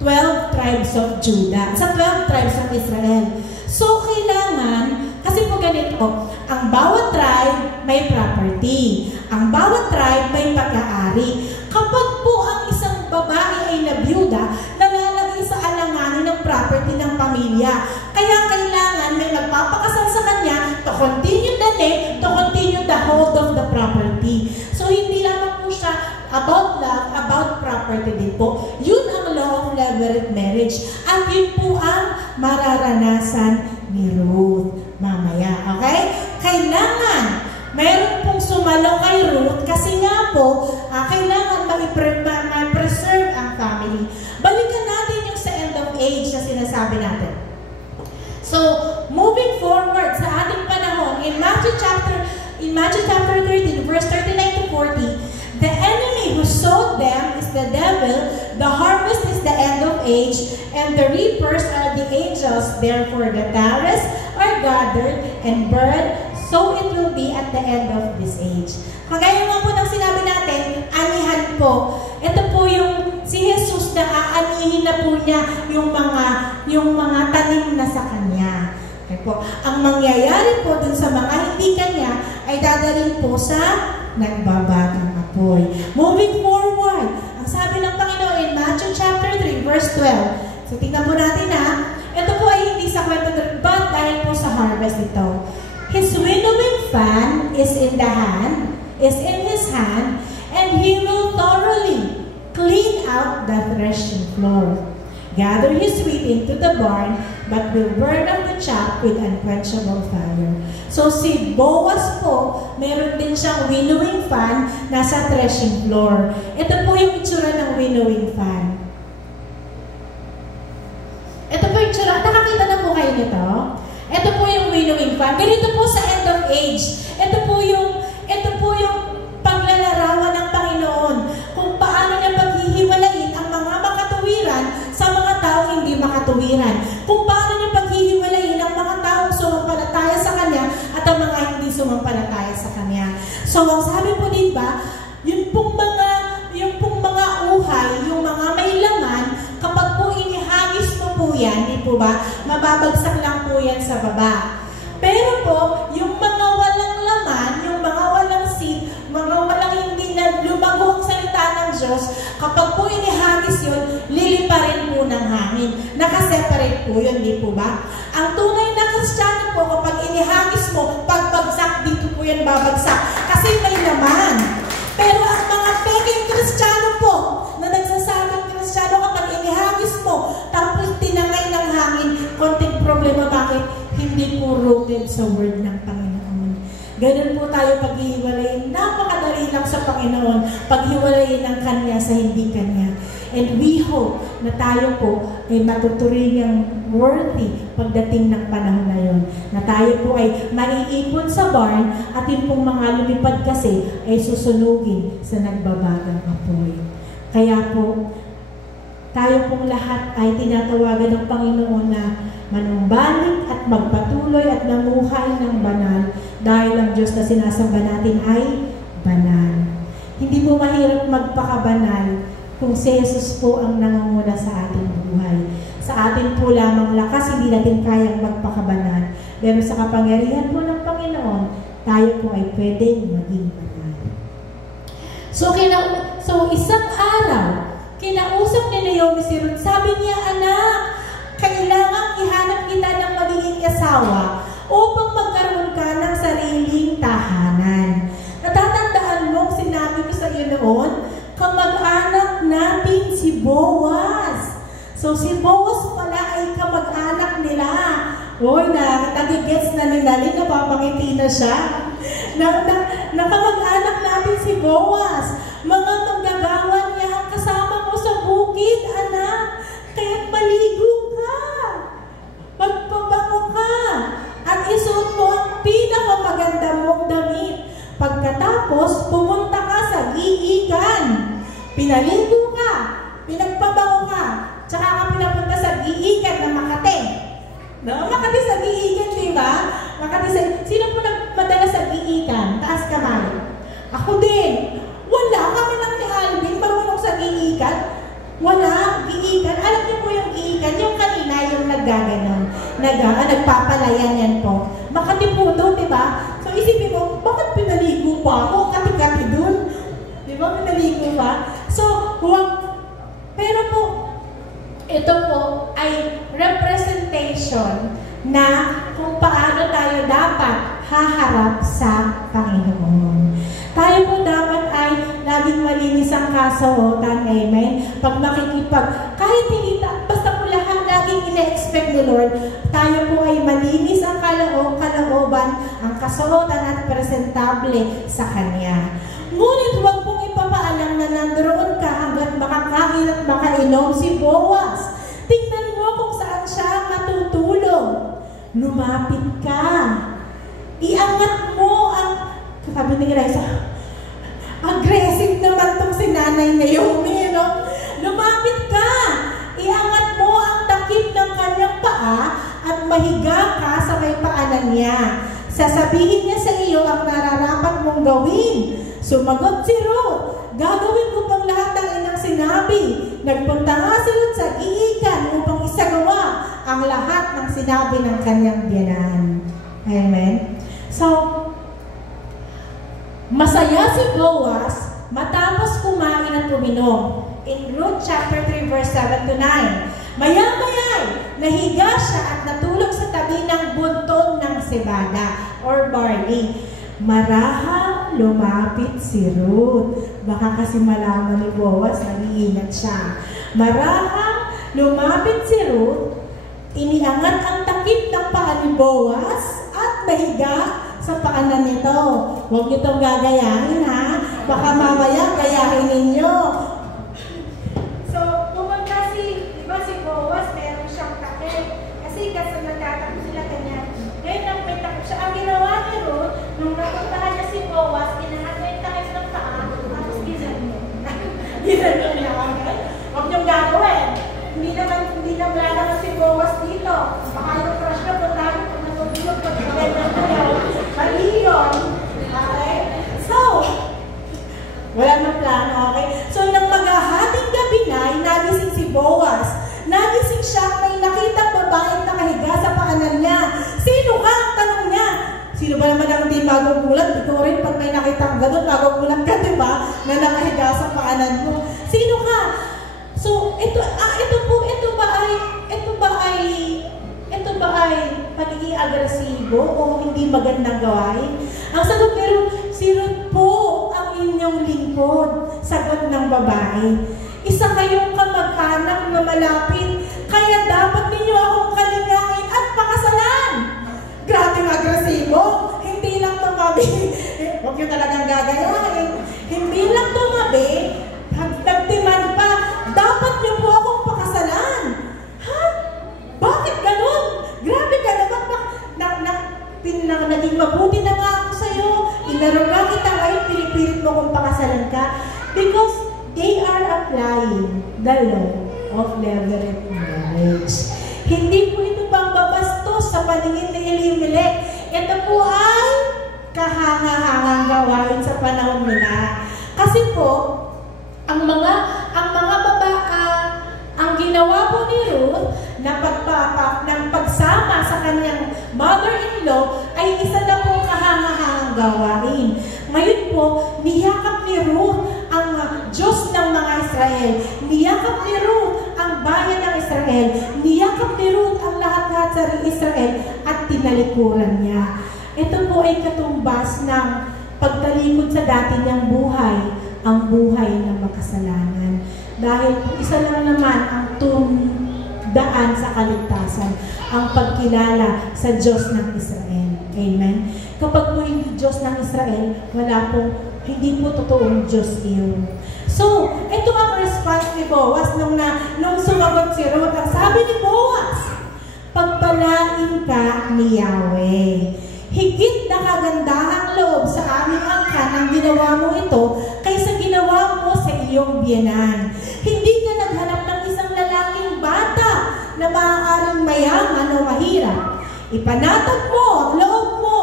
12 tribes of Judah, sa 12 tribes of Israel. So, kailangan, kasi po ganito, ang bawat tribe may property. Ang bawat tribe may pag-aari. Kapag po ang isang babae ay nabiyuda, nalalagay sa alanganin ng property ng pamilya. Kaya kailangan may magpapakasal sa kanya to continue the name, to continue the hold of the property. So, hindi lamang po siya about love, about property din po. Yun ang law of levirate marriage. At yun po ang mararanasan ni Ruth mamaya. Okay? Kailangan mayroon pong sumalo kay Ruth kasi nga po, kailangan ma-preserve ang family. Balikan natin yung sa end of age na sinasabi natin. So, moving forward sa ating panahon, in Matthew chapter 13, verse 39 to 40, the enemy who sowed them is the devil, the harvest is the end of age, and the reapers are the angels. Therefore, the tares are gathered and burned, so it will be at the end of this age. Kagaya nga po ng sinabi natin, anihan po. Ito po yung si Jesus na aanihin na po niya yung mga tanim na sa kanya. Okay po. Ang mangyayari po dun sa mga hindi kanya ay dadalhin po sa nagbabagang apoy. Moving forward, ang sabi ng Panginoon in Matthew chapter 3 verse 12. So tingnan po natin ha. Ito po ay hindi sa kwento but dahil po sa harvest ito. His winnowing fan is in his hand, and he will thoroughly clean out the threshing floor. Gather his wheat into the barn, but will burn up the chaff with unquenchable fire. So si Boaz po, meron din siyang winnowing fan nasa threshing floor. Ito po yung itsura ng winnowing fan. Ito po yung itsura. Nakakita na po kayo nito? Ito po yung winnowing fan. Ganito po sa end of age. Ito po yung paglalarawan ng Panginoon kung paano niya paghihiwalayin ang mga makatuwiran sa mga taong hindi makatuwiran. Kung paano niya paghihiwalayin ang mga taong sumampalataya sa Kanya at ang mga hindi sumampalataya sa Kanya. So, ang sabi po diba, yung pong mga uhay, yung mga may laman, kapag po inihagis mo po yan, di po ba, mababagsak lang po yan sa baba. Pero po, yung mga walang laman, yung mga walang seed, mga walang hindi na lumago ang salita ng Diyos, kapag po inihagis yun, lilipa rin po ng hangin. Nakaseparate po yun, di po ba? Ang tunay na Kristiyano po, kapag inihagis mo, pagbagsak, dito po yan babagsak. Kasi may laman. Pero ang mga peking Kristiyano po, na nagsasabing Kristiyano, kapag inihagis mo, tapos tinangay ng hangin, konting problema, bakit? Hindi po rooted sa word ng Panginoon. Ganun po tayo paghihiwalayin. Napakadali lang sa Panginoon paghiwalayin ng Kanya sa hindi Kanya. And we hope na tayo po ay matuturingang worthy pagdating ng panahon na yun. Na tayo po ay maiipon sa barn at yung pong mga lumipad kasi ay susunugin sa nagbabagang apoy. Kaya po, tayo pong lahat ay tinatawagan ng Panginoon na manumbalik at magpatuloy at namuhay ng banal dahil ang Diyos na sinasamba natin ay banal. Hindi po mahirap magpakabanal kung si Jesus po ang nangunguna sa ating buhay. Sa atin po lamang lakas, hindi natin kayang magpakabanal. Pero sa kapangyarihan po ng Panginoon, tayo po ay pwedeng maging banal. So isang araw, kinausap ni Naomi si Ruth, sabi niya, anak, kailangan ihanap kita ng magiging asawa upang magkaroon ka ng sariling tahanan. Natatandaan mo, sinabi ko sa iyo noon, kamag-anak natin si Boaz. So si Boaz pala ay kamag-anak nila. Uy, nagigets na nila, napapangiti na siya. Nakamag-anak natin si Boaz. Mga manggagawa niya ang kasama mo sa bukid, anak. Kaya't maligo ka. Magpabango ka. At isuot mo ang pinakamaganda mong damit. Pagkatapos, pumunta ka sa giikan. Pinaligo ka. Pinagpabango ka. Tsaka ka pinapunta sa giikan na Makati. No? Makati sa giikan, di ba? Makati sa... Sino po nagpadala sa giikan? Taas kamay. Ako din. Wala. Kami lang ni Alvin marunong sa giikan. Wala. Giikan. Alam niyo po yung giikan. Yung kanina, yung naggaganon. Nagpapalayan yan po. Makati po doon, di ba? So isipin mo, bakit pinaligo pa ako? Kati-kati doon. Di ba? Pinaligo pa. So, pero po, ito po ay representation na kung paano tayo dapat haharap sa Panginoon. Tayo po dapat ay laging malinis ang kasaotan, amen? Pag kahit hindi, basta po lahat, laging ina-expect ni Lord, tayo po ay malinis ang kalooban, ang kasaotan at presentable sa Kanya. Ngunit huwag pong ipapaalam na nandoon ka hanggat makakain at makainom si Boaz. Tingnan mo kung saan siya matutulog. Lumapit ka. Iangat mo ang... Sabi ni Grace, aggressive naman itong si Nanay Naomi, no? Lumapit ka. Iangat mo ang takip ng kanyang paa at mahiga ka sa may paanan niya. Sasabihin niya sa iyo ang nararapat mong gawin. Sumagot si Ruth, gagawin ko pang lahat ng inang sinabi. Nagpunta nga si Ruth sa giikan upang magsagawa ang lahat ng sinabi ng kanyang biyanan. Amen? So, masaya si Boaz matapos kumain at uminom. In Ruth chapter 3 verse 7 to 9, maya-maya'y nahiga siya at natulog sa tabi ng buntong ng cebada or barley. Marahang lumapit si Ruth. Baka kasi malaman ni Boaz, nag-iingat siya. Marahang lumapit si Ruth, iniangat ang takip ng paa ni Boaz at nahiga sa paanan nito. Huwag niyo itong gagayahin, ha? Baka mamaya gayahin ninyo. So, pumunta si Boaz, meron siyang takip. Kasi nagtatakip sila kanya. Ngayon, nang may takip siya, ang ginawa ni Ruth, nung napuntahan niya si Boaz, ginangat niya yung takip ng paa, tapos ginanyo. Ginanyo niya, okay? Huwag niyong gagawin. Hindi naman si Boaz dito. Baka yung crush na puntahan kung natutulog ko, mali yun. Okay? So, wala na plano, okay? So, nang maghahating gabi na, nagising si Boaz. Nagising siya, may nakitang babaeng nakahiga sa paanan niya. Sino ka? Tanong niya. Sino ba naman ang hindi magugulat? Ikaw rin, pag may nakitang gano'n, magugulat ka, diba? Na nakahiga sa paanan mo. Sino ka? So, ito ba ay pagiging agresibo o hindi magandang gawain? Ang sagot, pero si Ruth po ang inyong lingkod, sagot ng babae. Isa kayong kamag-anak na malapit, kaya dapat ninyo akong kalingain at pakasalan. Grabe agresibo, hindi lang tumabi. Huwag nyo talagang gagayahin. Hindi lang tumabi, nagdemand pa, dapat niyo po akong pakasalan. Ha? Bakit ganun? Grabe ka naman. Naging mabuti na nga ako sa'yo. Inaruga kita ngayon, pinipilit mo kung pakasalan ka. Because they are applying the law of levirate marriage. Hindi po ito pang babastos sa paningin ni Elimelech. Ito po ay kahanga-hangang gawain sa panahon nila. Kasi po, ang ginawa po ni Ruth na pagsama sa kanyang mother-in-law ay isa na po kahanga-hangang gawain. Ngayon po, niyakap ni Ruth ang Diyos ng mga Israel. Niyakap ni Ruth ang bayan ng Israel. Niyakap ni Ruth ang lahat-lahat sa Israel at tinalikuran niya. Ito po ay katumbas ng pagtalikod sa dati niyang buhay, ang buhay ng makasalanan. Dahil isa lang naman ang daan sa kaligtasan, ang pagkilala sa Diyos ng Israel. Amen? Kapag po hindi Diyos ng Israel, hindi po totoong Diyos iyon. So, ito ang response ni Boaz nung sumagot si Ruth. Ang sabi ni Boaz, pagpalain ka ni Yahweh. Higit na kagandahang loob sa aming angkan ang ginawa mo ito kaysa ginawa mo sa iyong biyanan. Hindi ka naghanap ng isang lalaking bata na maaaring mayaman o mahirap. Ipanatag mo ang loob mo.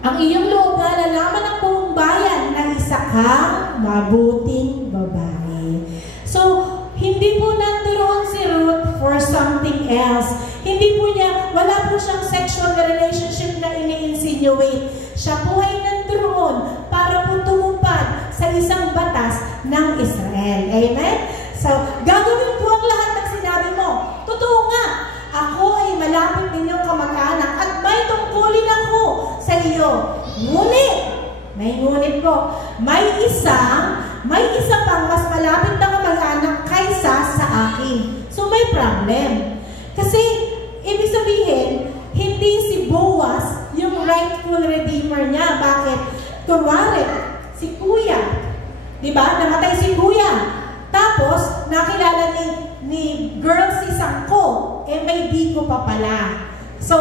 Ang iyong loob na lalaman ng buong bayan na isa kang mabuting babae. So, hindi po nandoon si Ruth for something else. Hindi po wala po siyang sexual relationship na ini-insinuate. Siya po ay nandoon para po tumupad sa isang batas ng Israel. Amen? So, gagawin ko ang lahat ng sinabi mo. Totoo nga, ako ay malapit ninyong kamag-anak at may tungkulin ako sa iyo. Ngunit, may ngunit po, may isa pang mas malapit na kamag-anak kaysa sa akin. So, may problem. Kasi, ibig sabihin, hindi si Boaz yung rightful redeemer niya. Bakit? Kunwari, si Kuya. Diba? Namatay si Kuya. Tapos, nakilala ni girl si Sangko. May Diko pa pala. So,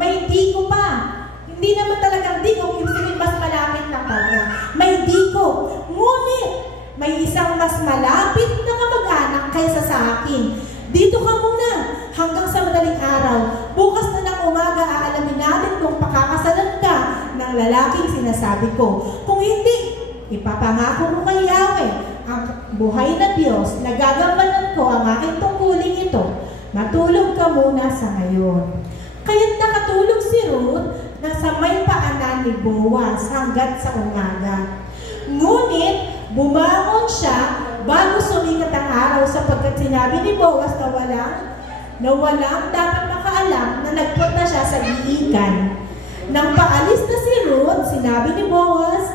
may Diko pa. Hindi naman talagang Diko. Ibig sabihin, mas malapit na talaga. May Diko. Ngunit, may isang mas malapit na kamag-anak kaysa sa akin. Dito ka muna hanggang sa madaling araw. Bukas na ng umaga, aalamin natin kung pakakasalan ka ng lalaking sinasabi ko. Kung hindi, ipapangako ko kay Yahweh ang buhay na Diyos, nagagampanan ko ang aking tungkuling ito. Matulog ka muna sa ngayon. Kaya't nakatulog si Ruth na sa may paanan ni Boaz hanggat sa umaga. Ngunit bumangon siya bago sumikat ang araw sapagkat sinabi ni Boaz na walang dapat makaalam na nagpunta siya sa giikan. Nang paalis na si Ruth, sinabi ni Boaz,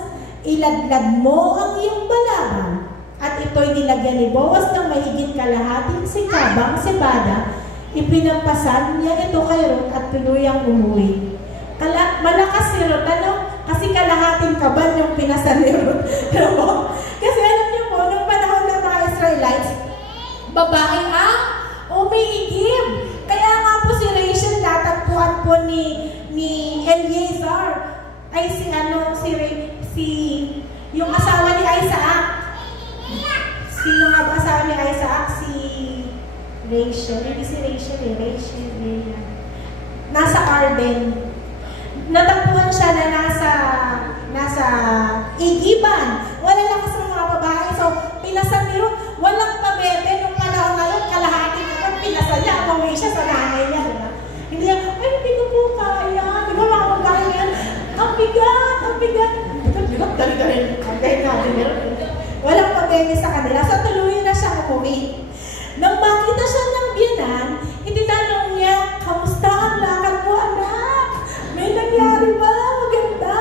iladlad mo ang iyong balaban. At ito'y nilagyan ni Boaz ng mahigit kalahating sikabang sibada. Ipinampasan niya ito kay Ruth at tuluyang umuwi. Malakas si Ruth, kasi kalahating kaban yung pinasan ni Ruth. Kasi alam niyo po, nung panahon ng mga Israelites, babae ang umiigib. Kaya nga po si Rachel, natagpuan po ni Eliezer, ay yung asawa ni Isaac. Sino nga ba asawa ni Isaac? Si Rachel. Hindi si Rachel. Nasa Arden. Natagpuan siya na nasa igiban. Wala lakas ng mga babae. So, pinasan ni Ruth. Walang pabebe nung panahon na yun. Kalahati naman pinasan niya. Umuwi siya sa nanay niya. Diba? Hindi niya, ay, hindi ko po kaya. Di ba mga babae yan? Ang bigat. Walang pabebe sa kanila. So, tuloy na siya umuwi. Nang makita siya ng biyanan, itinanong niya, kamusta ang lakad mo, anak? May nangyari ba? Maganda.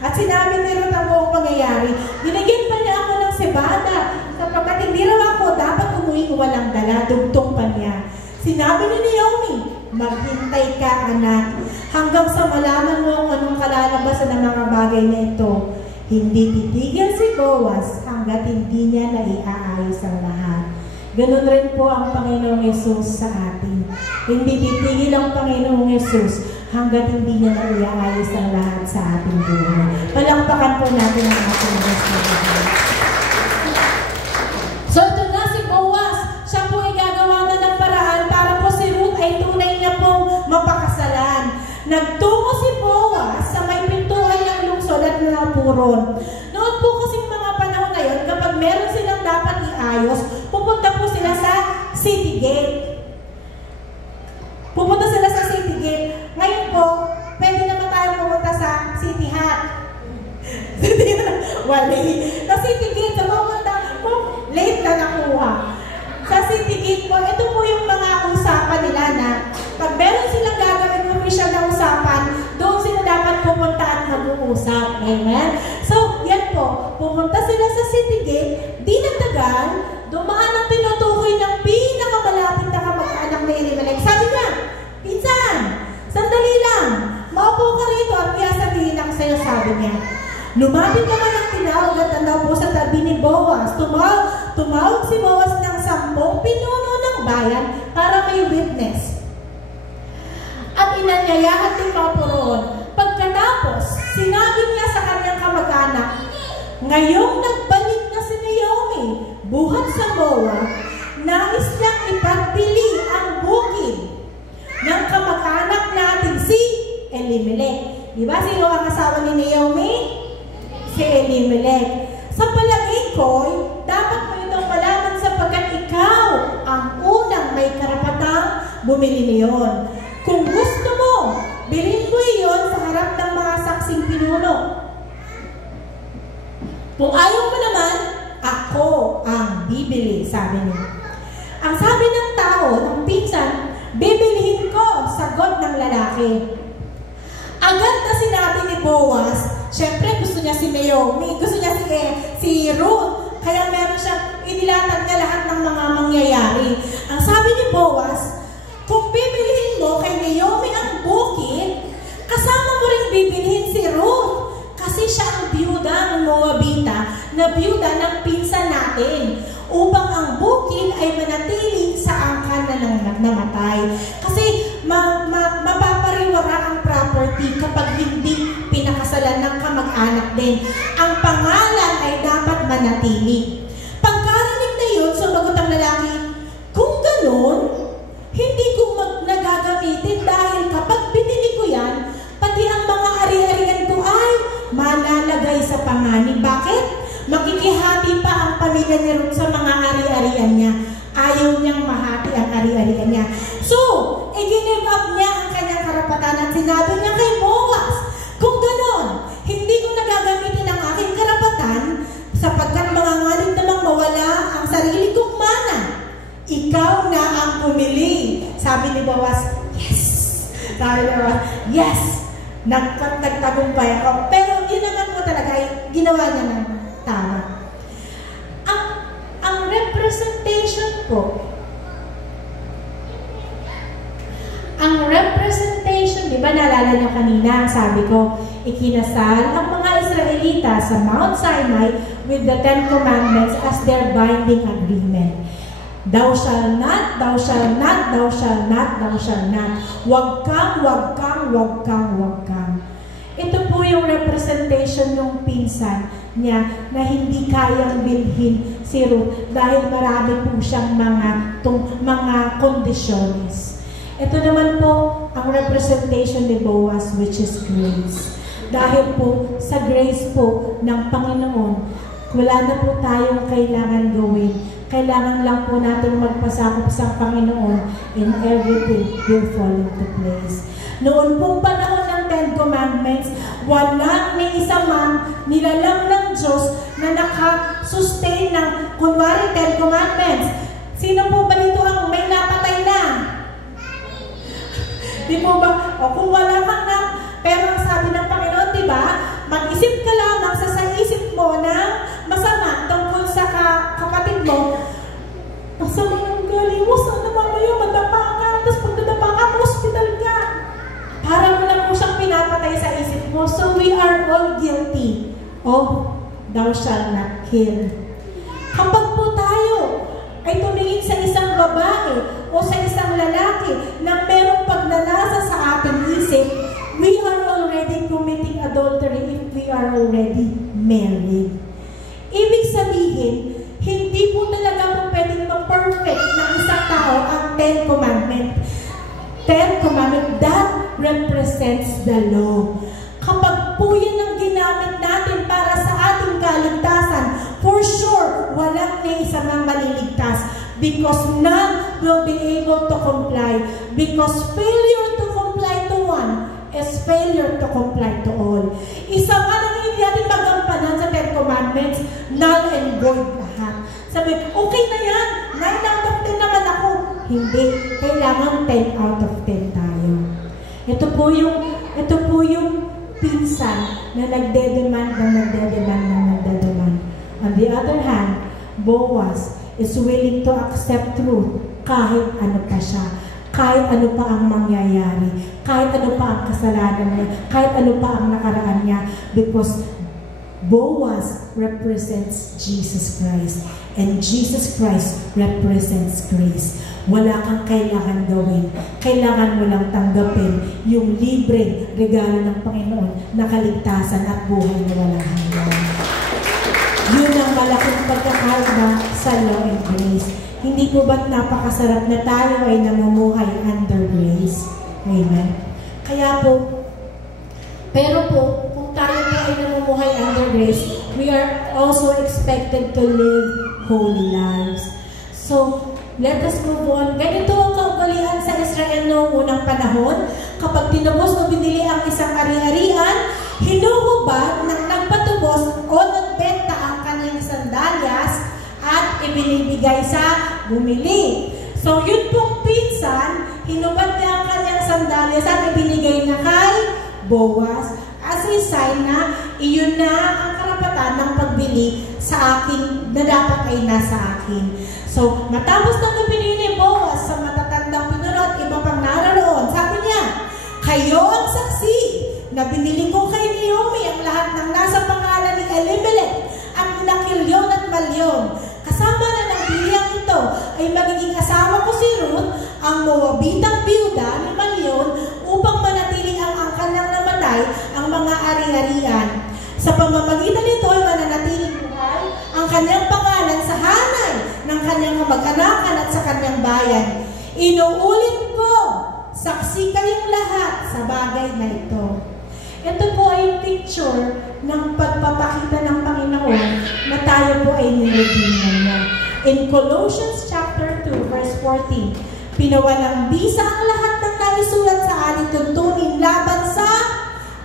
At sinabi ni Ruth ang buong pangyayari. Dinigyan pa niya ako ng sibada sapagkat hindi raw ako dapat umuwi kung walang dala. Dugtong pa niya. Sinabi ni Naomi, maghintay ka, anak, hanggang sa malaman mo kung anong kalalabasan ng mga bagay na ito. Hindi titigil si Boaz hanggat hindi niya naiaayos ang lahat. Ganun rin po ang Panginoong Yesus sa atin. Hindi titigil ang Panginoong Yesus hanggat hindi niya naiaayos ang lahat sa ating buhay. Palakpakan po natin ang ating Diyos. So ito na si Boaz. Siya po ay gagawa na ng paraan para po si Ruth ay tunay na pong mapakasalan. Nagtungo si Boaz sa may pintuan ng lungsod at napuron. Noon po kasing mga panahon na yun, kapag meron silang dapat iayos, pupunta po sila sa city gate. Pupunta sila sa city gate. Ngayon po, pwede naman tayo pumunta sa city hut. Wali. Sa city gate, sa pumunta po, late na nakuha. Sa city gate po, ito po yung mga usapan nila na pag meron silang gagawin official na usapan, doon sila dapat pupunta at mag-uusap. Amen? So, yan po. Pumunta sila sa city gate, di nagtagal, dumaan ang tinutukoy ng pinakamalapit na kamag-anak na Elimelech. Sabi niya, pinsan, sandali lang, maupo ka rito at kaya sabihin ako sa'yo, sabi niya. Lumapit naman ang tinawag at tanaw po sa tabi ni Boaz. Tumawag si Boaz ng 10 pinuno ng bayan para may witness. At inanyayahan din mga puroon. Pagkatapos, sinabi niya sa kanyang kamag-anak, ngayong nagbalik na si Naomi, buhat sa Moab, nais niyang ipagbili ang bukid ng kamag-anak natin si Elimelech. Di ba sino ang asawa ni Naomi? Si Elimelech. Sa palagay ko, dapat mo itong malaman sapagkat ikaw ang unang may karapatang bumili niyon. Kung gusto mo, bilhin mo iyon sa harap ng mga saksing pinuno. Kung ayaw mo naman, ako ang bibili, sabi niya. Ang sabi ng tao, ng pinsan, bibilihin ko, sagot ng lalaki. Agad na sinabi ni Boaz, syempre gusto niya si Naomi, gusto niya si Ruth, kaya meron siyang inilatag na lahat ng mga mangyayari. Ang sabi ni Boaz, kung bibilihin mo kay Naomi ang bukid, kasama mo rin bibilihin si Ruth. Kasi siya ang biyuda ng Moabita na biyuda ng pinsan natin. Upang ang bukid ay manatiling sa angkan na namatay. Kasi mapapariwara ang property kapag hindi pinakasalan ng kamag-anak din. Ang pangalan ay dapat manatili. Pagkarinig na yun, sumagot ang lalaki, kung ganun, hindi ko nagagamitin dahil kapag binili ko yan, pati ang mga ari-arian ko ay malalagay sa panganib. Bakit? Makikihati pa ang pamilya pinahahatian niya rin sa mga ari-arian niya. Ayaw niyang mahati ang ari-arian niya. So, i-give up niya ang kanyang karapatan at sinabi niya kay Boaz, kung ganon, hindi ko nagagamitin ang aking karapatan sapagkat manganganib namang mawala ang sarili kong mana. Ikaw na ang pumili. Sabi ni Boaz, yes. Sabi ni Boaz, yes. Nagtagumpay ako. Pero yun naman po talaga, ginawa niya ng tama. Ang representation po, di ba naalala niyo kanina, sabi ko, ikinasal ang mga Israelita sa Mount Sinai with the 10 Commandments as their binding agreement. Thou shall not, thou shall not, thou shall not, thou shall not. Wag kang, wag kang, wag kang, wag kang. Ito po yung representation ng pinsan niya na hindi kayang bilhin si Ruth dahil marami po siyang mga kondisyones. Ito naman po ang representation ni Boaz, which is grace. Dahil po sa grace po ng Panginoon, wala na po tayong kailangan gawin. Kailangan lang po natin magpasakop sa Panginoon and everything will fall into place. Noon pong panahon ng 10 Commandments, walang may isa man nilalang ng Diyos na nakasustain ng kunwari 10 Commandments. Sino po ba dito ang may napatay na? Di po ba? O kung wala kang na, pero ang sabi ng Panginoon, di ba? Mag-isip ka lamang sa isip mo na masama tungkol sa kapatid mo. Masama ng galing mo, sana mamaya madapa ka, tapos pag nadapa ka, hospital ka. Para mo lang po siyang pinapatay sa isip mo. So we are all guilty of thou shalt not kill. Kapag po tayo ay tumingin sa isang babae o sa isang lalaki na merong pagnanasa sa ating isip, we are already committing adultery if we are already married. Ibig sabihin, hindi po talaga po pwedeng ma-perfect ng isang tao ang 10 Commandments. 10 Commandments, that represents the law. Kapag po yan ang ginamit natin para sa ating kaligtasan, for sure, walang na isa mang maliligtas. Because none will be able to comply. Because failure to comply to one is failure to comply to all. Isa nga na hindi natin magampanan sa 10 Commandments, null and void lahat. Sabi, okay na yan, 9 out of 10 naman ako. Hindi, kailangan 10 out of 10 tayo. Ito po yung pinsan na nagdedemand. On the other hand, Boaz is willing to accept truth kahit ano pa siya, kahit ano pa ang mangyayari, kahit ano pa ang kasalanan niya, kahit ano pa ang nakaraan niya, because Boaz represents Jesus Christ and Jesus Christ represents grace. Wala kang kailangan gawin. Kailangan mo lang tanggapin yung libreng regalo ng Panginoon na kaligtasan at buhay na walang hanggan. Yun ang malaking pagkakaiba sa law and grace. Hindi po ba't napakasarap na tayo ay namumuhay under grace? Amen. Kaya po, pero po, kung tayo po ay namumuhay under grace, we are also expected to live holy lives. So, let us move on. Ganito ang kaugalian sa Israel noong unang panahon. Kapag tinubos o binili ang isang ari-arian, hinuhubad ng nagpatubos o nagbenta ang kanyang sandalyas at ibinibigay sa bumili. So, yun pong pinsan, hinubad niya ang kanyang sandalyas at ibinigay na kay Boaz as a sign na iyon na ang karapatan ng pagbili sa akin na dapat ay nasa akin. So, matapos ng ibinili ni Boaz sa matatandang pinunod, iba pang naroon, sabi niya, kayo ang saksi na binili ko kay Naomi ang lahat ng nasa pangalan ni Elimelech at na Kilyon at Malyon. Kasama na ng biliyang ito ay magiging asawa ko si Ruth, ang Moabitang biyuda ni Malyon, upang manatili ang kanyang namatay ang mga ari-arian. Sa pamamagitan nito ay mananatiling buhay ang kanyang pangalan sa hanay ng kanyang kamag-anakan at sa kanyang bayan. Inuulit ko, saksi kayong lahat sa bagay na ito. Ito po ay picture ng pagpapakita ng Panginoon na tayo po ay niredeeman niya. In Colossians chapter 2, verse 14, pinawalang bisa ang lahat ng naisulat sa alituntunin laban sa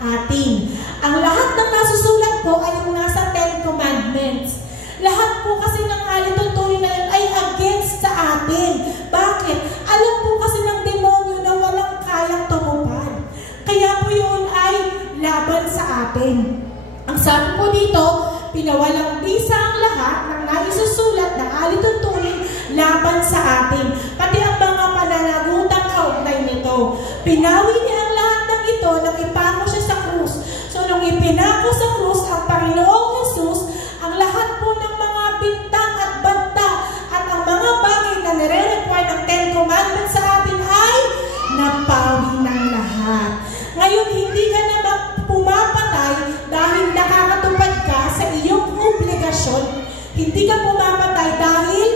atin. Ang lahat ng nasusulat po ay yung nasa 10 Commandments. Lahat po kasi ng alituntunin na yun ay against sa atin. Bakit? Alam po kasi ng demonyo na walang kayang tumupad. Kaya po yun ay laban sa atin. Ang sabi po dito, pinawalang bisa ang lahat ng naisusulat ng alituntunin laban sa atin. Pati ang mga pananagutang kaugnay nito. Pinawi niya ang lahat ng ito nang ipako siya sa krus. So nung ipinako sa krus ang Panginoong Jesus, ang lahat po ng mga bintang at banta at ang mga bagay na nire-require ng 10 Commandments sa atin ay napawi ng lahat. Ngayon, hindi ka na pumapatay dahil nakakatupad ka sa iyong obligasyon. Hindi ka pumapatay dahil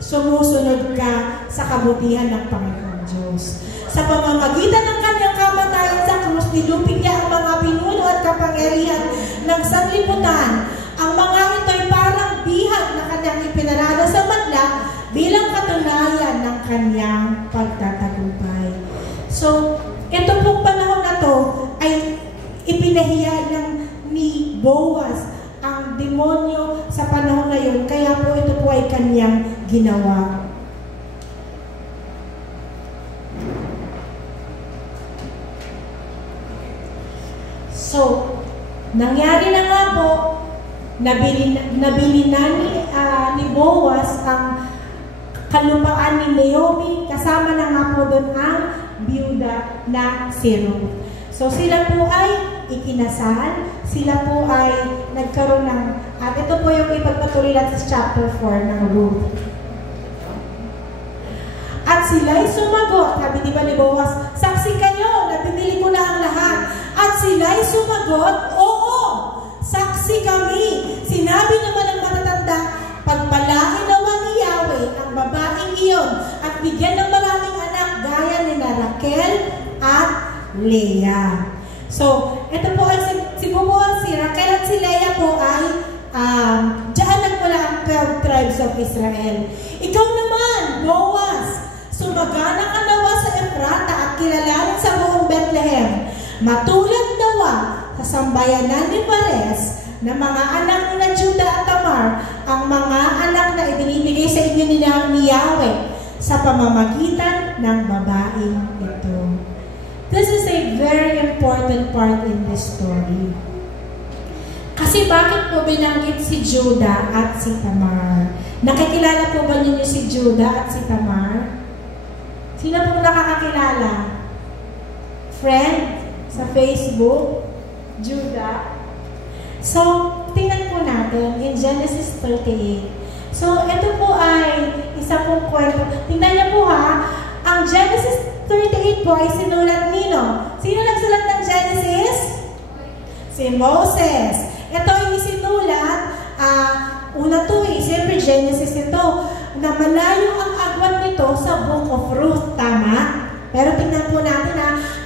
sumusunod ka sa kabutihan ng Panginoon Diyos. Sa pamamagitan ng kanyang kamatayan sa krus, nilupig niya ang mga pinuno at kapangyarihan ng sanlibutan. Ang mga ito ay parang bihag na kanyang ipinarada sa madla bilang katunayan ng kanyang pagtatagumpay. So, ito pong panahon na to ay ipinahiya ni Boaz ang demonyo sa panahon na yun. Kaya po ito po ay kanyang ginawa. So, nangyari na nga po, nabili na ni Boaz ang kalupaan ni Naomi, kasama na nga po doon ang biyuda na si Ruth. So sila po ay ikinasal, sila po ay nagkaroon ng, at ito po yung ipagpatuloy natin sa chapter 4 ng Ruth. At sila'y sumagot, sabi di ba ni Boaz, saksi kayo na pinili ko na ang lahat. At sila'y sumagot, oo, saksi kami. Sinabi naman ng matatanda, pagpalain nawa ni Yahweh ang babaeng iyon at bigyan ng maraming anak gaya ni Raquel at Leah. So, ito po ay si Raquel at si Leah po ay diyan nagmula ang 12 tribes of Israel. Ikaw naman, Boaz, sumagana ka nawa sa Efrata at kilalanin sa buong Bethlehem. Matulad nawa sa sambayanan ni Perez na mga anak na Judah at Tamar, ang mga anak na ibinibigay sa inyo ni Yahweh sa pamamagitan ng babaeng ito. This is a very important part in this story. Kasi bakit po binanggit si Judah at si Tamar? Nakikilala po ba ninyo si Judah at si Tamar? Sino pong nakakakilala? Friend sa Facebook? Judah? So, tingnan po natin in Genesis 38. So, ito po ay isa pong kwento. Tingnan niyo po ha, ang Genesis 38 po ay sinulat nino. Sino nagsulat ng Genesis? Si Moses. Ito ay isinulat, una to siyempre Genesis ito, na malayo ang agwat nito sa Book of Ruth, tama? Pero tingnan po natin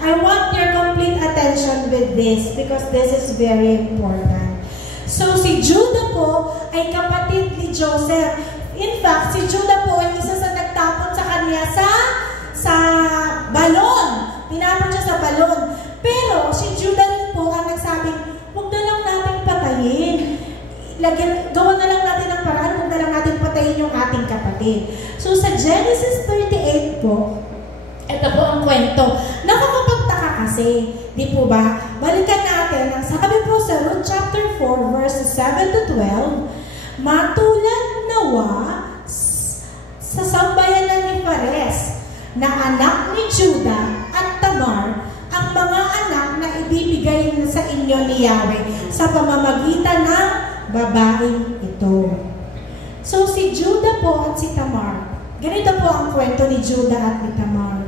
I want your complete attention with this because this is very important. So, si Judah po ay kapatid ni Joseph. In fact, si Judah po ay isa sa nagtapon sa kanya sa balon. Tinapon siya sa balon. Pero, si Judah rin po ang nagsabing, huwag na lang natin patayin. Gawa na lang natin ang paraan, huwag na lang natin patayin yung ating kapatid. So, sa Genesis 38 po, ito po ang kwento. Nakakapagtaka kasi, di po ba? Balikan natin, ang sabi po sa Ruth chapter 4, verses 7 to 12, matulad nawa sa sambayanan ni Perez, na anak ni Judah at Tamar, ang mga anak na ibibigay sa inyo ni Yahweh sa pamamagitan ng babaeng ito. So, si Judah po at si Tamar, ganito po ang kwento ni Judah at ni Tamar.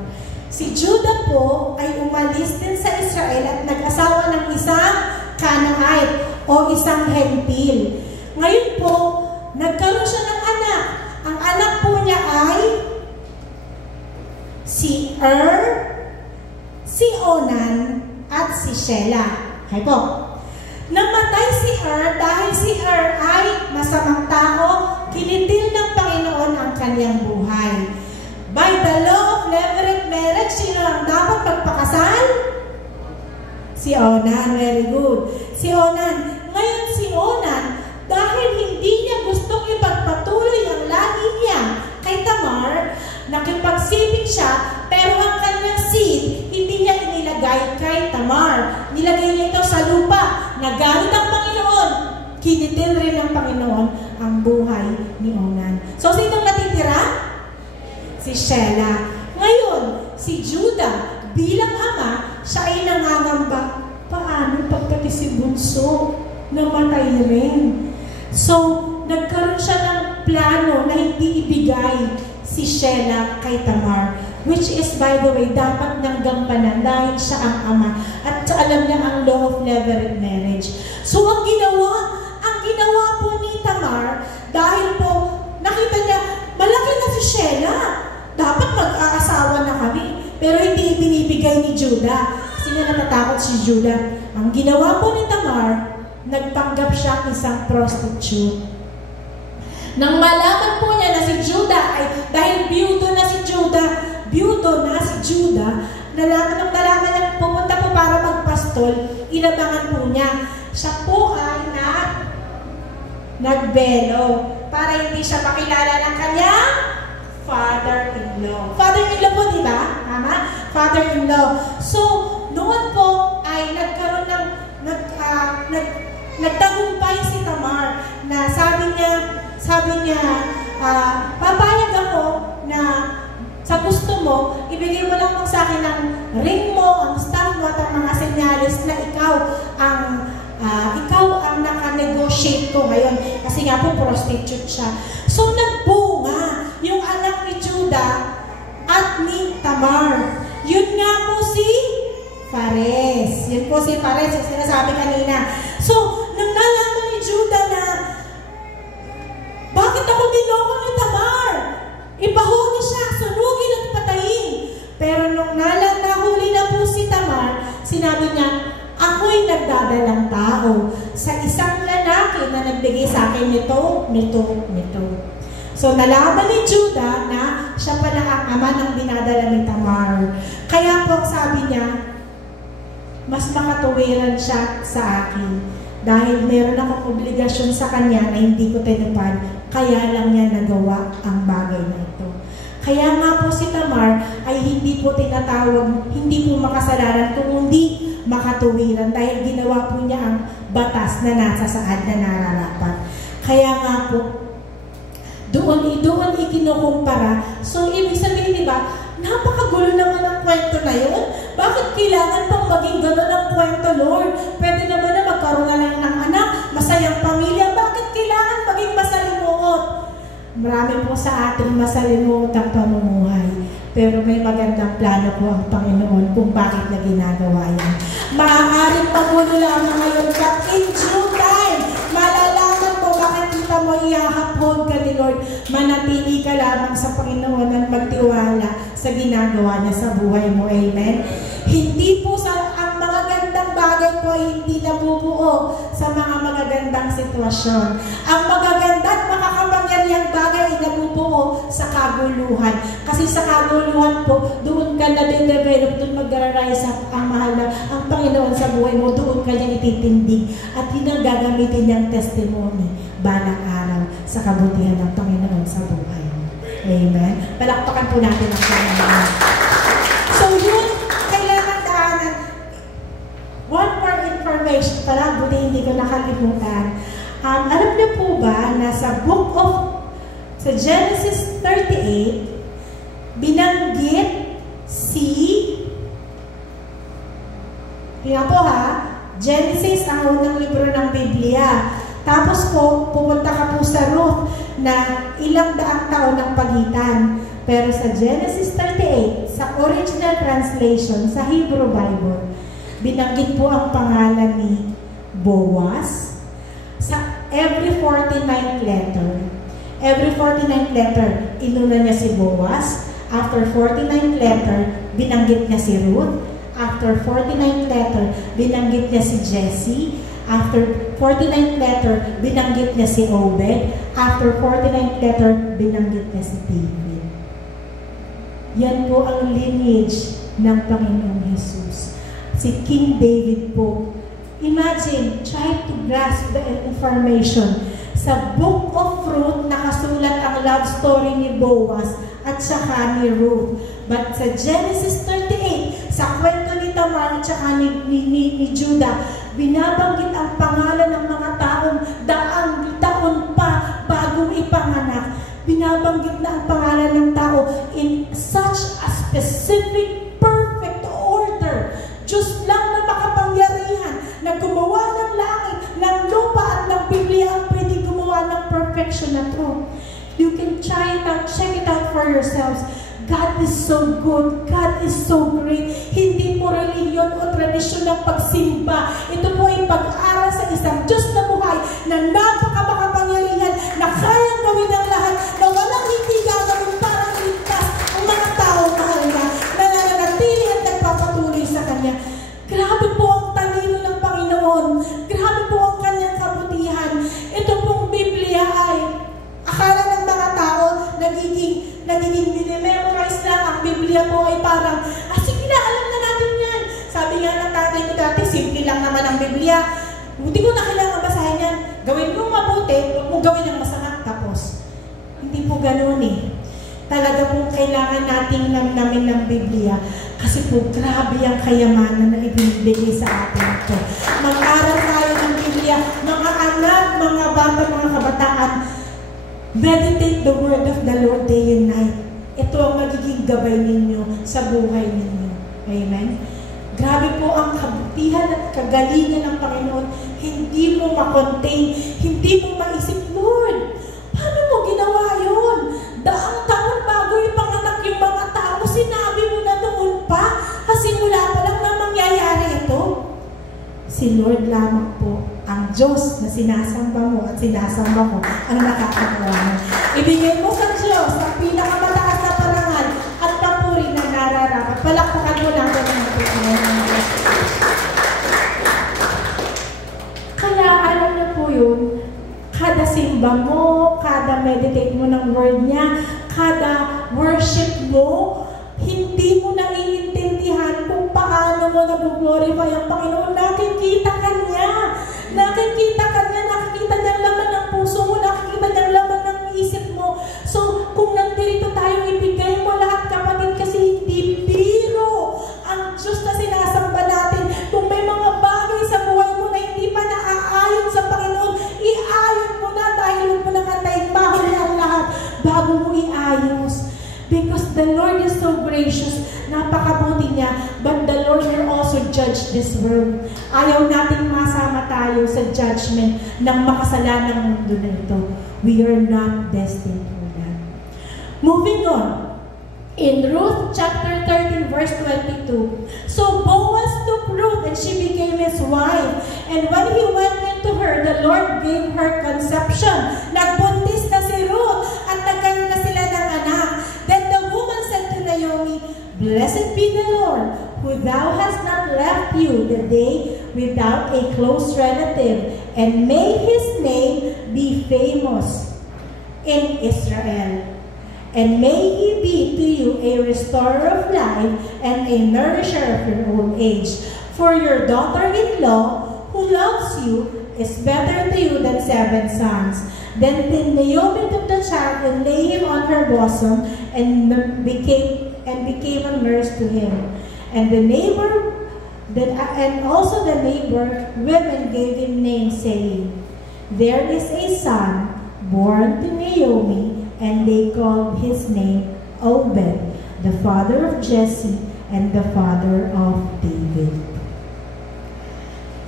Si Judah po ay umalis din sa Israel at nag-asawa ng isang Canaanite o isang Hentil. Ngayon po, nagkaroon siya ng anak. Ang anak po niya ay si si Onan, at si Shelah. Hay po. Namatay si dahil si ay masamang tao, kinitil ng Panginoon ang kanyang buhay. By the law of levirate marriage, sino ang dapat magpakasal? Si Onan. Very good. Si Onan. Ngayon si Onan, dahil hindi niya gustong ipagpatuloy ang lahi niya kay Tamar, nakipagsiping siya, pero ang kanyang seed, hindi niya inilagay kay Tamar. Nilagay niya ito sa lupa. Nagalit ang Panginoon. Kinitil rin ng Panginoon ang buhay ni Onan. So, sinong natitira? Si Shelah. Ngayon, si Judah, bilang ama, siya ay nangangamba. Paano pagkati si Bunso? Namatay rin. So, nagkaroon siya ng plano na hindi ibigay si Shelah kay Tamar. Which is, by the way, dapat nang gampanan dahil siya ang ama. At alam niya ang law of levirate marriage. So, ang ginawa po ni Tamar, dahil po, nakita niya, malaki na si Shelah. Dapat mag-aasawa na kami. Pero hindi binibigay ni Judah. Kasi nga natatakot si Judah. Ang ginawa po ni Tamar, nagpanggap siya isang prostitute. Nang malaman po niya na si Judah ay, dahil byudo na si Judah, nalaman niya pumunta po para magpastol, inabangan po niya. Siya po ay nagbelo para hindi siya makilala ng kanyang father-in-law. Father-in-law po, di ba? Tama? Father-in-law. So, noon po ay nagkaroon ng nagtagumpay si Tamar na sabi niya, papayag ako na sa gusto mo, ibigay mo lang sa akin ang ring mo, ang staff mo, at ang mga senyales na ikaw ang naka-negotiate ko ngayon. Kasi nga po, prostitute siya. So, nagbunga yung anak ni Judah at ni Tamar. Yun nga po si Fares. Yun po si Fares, yung sinasabi kanina. So, nang nalaman ni Judah na, bakit ako niloko ni Tamar? Ipahuli siya, sunugin at patayin. Pero nung nahuli na po si Tamar, sinabi niya, ako'y nagdadalang tao sa isang lalaki na nagbigay sa akin nito. So, nalaman ni Judah na siya pala ang ama ng dinadala ni Tamar. Kaya po, sabi niya, mas makatuwiran siya sa akin. Dahil meron akong obligasyon sa kanya na hindi ko tinupad, kaya lang niya nagawa ang bagay na ito. Kaya nga po si Tamar ay hindi po tinatawag, hindi po makasalanan, kundi makatuwiran dahil ginawa po niya ang batas na nasa saad na nararapat. Kaya nga po, doon ikinukumpara. So, ibig sabihin, di ba, napakagulo naman ang kwento na yun. Bakit kailangan pang maging gano'n ang kwento, Lord? Pwede naman na magkaroon na lang ng anak, masayang pamilya. Bakit kailangan maging masalimuot? Marami po sa ating masalimuot ang pamumuhay. Pero may magandang plano po ang Panginoon kung bakit na ginagawa yan. Maaaring magulo lamang ngayon, but in due time, malalaman mo bakit kita mo ihahapon ka ni Lord. Manatili ka lamang sa Panginoon at magtiwala sa ginagawa niya sa buhay mo. Amen? Hindi po ang mga gandang bagay po ay hindi nabubuo sa mga magagandang sitwasyon. Ang magaganda at makakapangyarihang bagay ay nabubuo sa kaguluhan. Kasi sa kaguluhan po, doon ka na din-develop, doon mag-arise ang mahal na ang Panginoon sa buhay mo, doon ka niya ititindig. At yun ang gagamitin niyang testimony balang araw sa kabutihan ng Panginoon sa buhay mo. Amen? Palakpakan po natin ang Panginoon. So yun, kailangan daanan. One more information pala, buti hindi ko nakalimutan. Alam niyo po ba na sa Genesis 38, binanggit Kaya po Genesis ang unang libro ng Biblia. Tapos po, pupunta ka po sa Ruth na ilang daang taon ng pagitan. Pero sa Genesis 38, sa original translation, sa Hebrew Bible, binanggit po ang pangalan ni Boaz. Sa every 49th letter, inuna niya si Boaz. After 49th letter, binanggit niya si Ruth. After 49th letter, binanggit niya si Jesse. After 49th letter, binanggit niya si Obed. After 49th letter, binanggit niya si David. Yan po ang lineage ng Panginoong Jesus. Si King David po. Imagine, try to grasp the information. Sa Book of Ruth, nakasulat ang love story ni Boaz at saka ni Ruth. But sa Genesis 38, sa kwento ni Tamar at saka ni Judah, binabanggit ang pangalan ng mga taong daang taon pa bago ipanganak. Binabanggit na ang pangalan ng tao in such a specific, perfect order. Diyos lang na makapangyarihan, na gumawa ng langit, ng lupa at ng Biblia ang pwede gumawa ng perfection na to. You can try it out, check it out for yourselves. God is so good. God is so great. Hindi po reliyon o tradisyon ng pagsimba. Ito po ay pag-aral sa isang Diyos na buhay na napaka-makapangyarihan, na kayang gawin ang lahat, na walang hindi gagawin para ligtas ang mga tao mahal niya, na nananatili at nagpapatuloy sa Kanya. Grabe po ang talino ng Panginoon. Grabe po ang Kanyang kabutihan. Ito pong Biblia ay akala ng mga tao nagiging minimemorize lang. Ang Biblia po ay parang, sige na, alam na natin yan. Sabi nga ng tatay ko dati, simple lang naman ang Biblia. Hindi ko na kailangan basahin yan. Gawin mong mabuti, huwag mong gawin ang masama. Tapos, hindi po ganun eh. Talaga po kailangan nating namnamin ng Biblia. Kasi po, grabe ang kayamanan na ibinibigay sa atin ito. Mag-aral tayo ng Biblia, mga anak, mga bata, mga kabataan. Meditate the word of the Lord day and night. Ito ang magiging gabay ninyo sa buhay ninyo. Amen? Grabe po ang kabutihan at kagalingan ng Panginoon. Hindi mo makontain, hindi mo maisip, Lord, paano mo ginawa yun? Daang taon bago ipanganak yung mga tao, sinabi mo na noon pa, kasi mula pa lang na mangyayari ito. Si Lord lamang po, ang Diyos na sinasamba mo at sinasamba ko, ang nakakagawa mo. Ibigay mo sa Diyos ang pinakamataas na parangal at papuri na nararapat. Palakpakan mo lang ang Panginoon. Kaya alam na po yun, kada simba mo, kada meditate mo ng word niya, kada worship mo, hindi mo naiintindihan kung paano mo nag-glorify ang Panginoon. Nakikita ka niya. Nakikita ka niya. Nakikita niya ang laman ng puso mo. Nakikita niya ang laman ng isip mo. So, kung nandito tayo, ibigay mo lahat, kapatid, kasi hindi biro ang Diyos na sinasamba natin. Kung may mga bagay sa buhay mo na hindi pa naaayon sa Panginoon, iayon mo na dahil huwag mo na kantayin. Bahol ang lahat bago mo iayos. Because the Lord is so gracious, napakabuti niya, but the Lord will also judge this world. Ayaw nating masama tayo sa judgment ng makasalanang mundo na ito. We are not destined for that. Moving on, in Ruth chapter 13 verse 22, so Boaz took Ruth and she became his wife. And when he went into her, the Lord gave her conception. Nagbuntis na si Ruth at nagkaroon na sila ng anak. Then the woman said to Naomi, Blessed be the Lord, who thou hast not left you the day without a close relative, and may his name be famous in Israel. And may he be to you a restorer of life and a nourisher of your old age. For your daughter-in-law, who loves you, is better to you than 7 sons. Then Naomi took the child and laid him on her bosom and became a nurse to him. And also the neighbor women gave him names, saying, There is a son born to Naomi, and they called his name Obed, the father of Jesse and the father of David.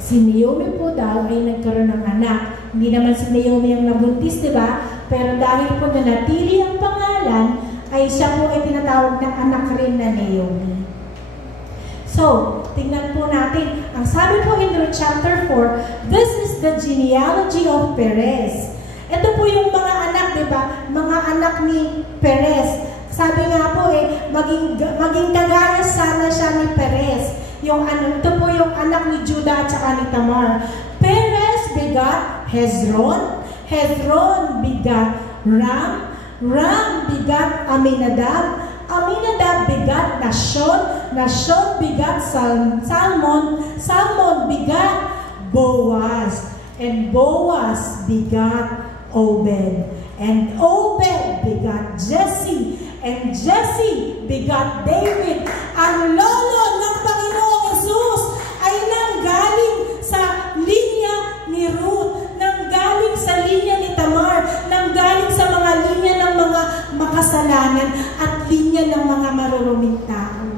Si Naomi po daw ay nagkaroon ng anak. Hindi naman si Naomi ang nabuntis, di ba? Pero dahil po nanatili ang pangalan, ay siya po ay tinatawag ng anak rin na Naomi. So, tingnan po natin. Ang sabi po in Ruth chapter 4, this is the genealogy of Perez. Ito po yung mga anak, di ba? Mga anak ni Perez. Sabi nga po maging kagaya sana siya ni Perez. Ito po yung anak ni Judah at saka ni Tamar. Pero begot Hezron. Hezron begot Ram. Ram begot Aminadab. Aminadab begot Nashon. Nashon begot Salmon. Salmon begot Boaz. And Boaz begot Obed. And Obed begot Jesse. And Jesse begot David. Ang lolo ng Panginoong Jesus ay nanggaling sa linya ni Ruth, nanggaling sa linya ni Tamar, nanggaling sa mga linya ng mga makasalanan at linya ng mga maruruming tao.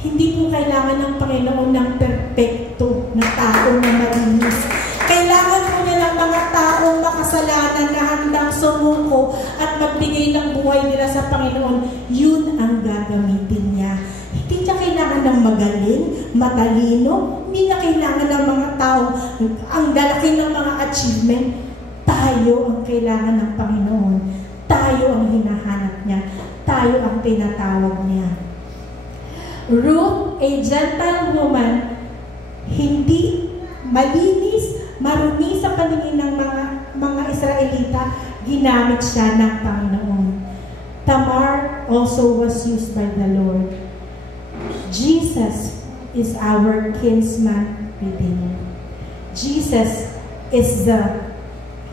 Hindi po kailangan ng Panginoon ng perpekto na tao na malinis. Kailangan po niya ng mga taong makasalanan na handang sumuko at magbigay ng buhay nila sa Panginoon. Yun ang gagamitin niya. Hindi niya kailangan ng magaling, matalino. Hindi niya kailangan ng mga taong ang lalaki ng mga achievement. Tayo ang kailangan ng Panginoon. Tayo ang hinahanap niya. Tayo ang tinatawag niya. Ruth, a Gentile woman, hindi malinis, marumi sa paningin ng mga Israelita, ginamit siya ng Panginoon. Tamar also was used by the Lord. Jesus is our kinsman redeemer. Jesus is the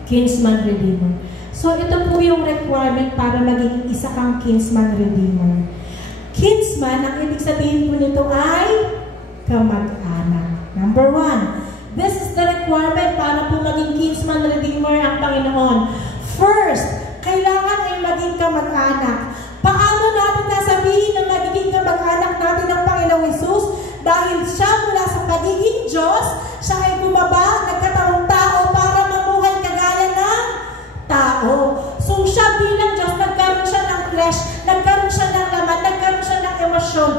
kinsman redeemer. So ito po yung requirement para maging isa kang kinsman redeemer. Kinsman, ang ibig sabihin po nito ay kamag-anak. Number 1, this is the requirement para po maging kinsman redeemer ang Panginoon. First, kailangan ay maging kamag-anak. Paano natin nasabihin na magiging kamag-anak natin ng Panginoong Jesus? Dahil siya mula sa pagiging Diyos, siya ay bumaba, nagkataong tao para mamuhay kagaya ng tao. So siya bilang Diyos, nagkaroon siya ng flesh, nagkaroon siya ng laman, nagkaroon siya ng emosyon.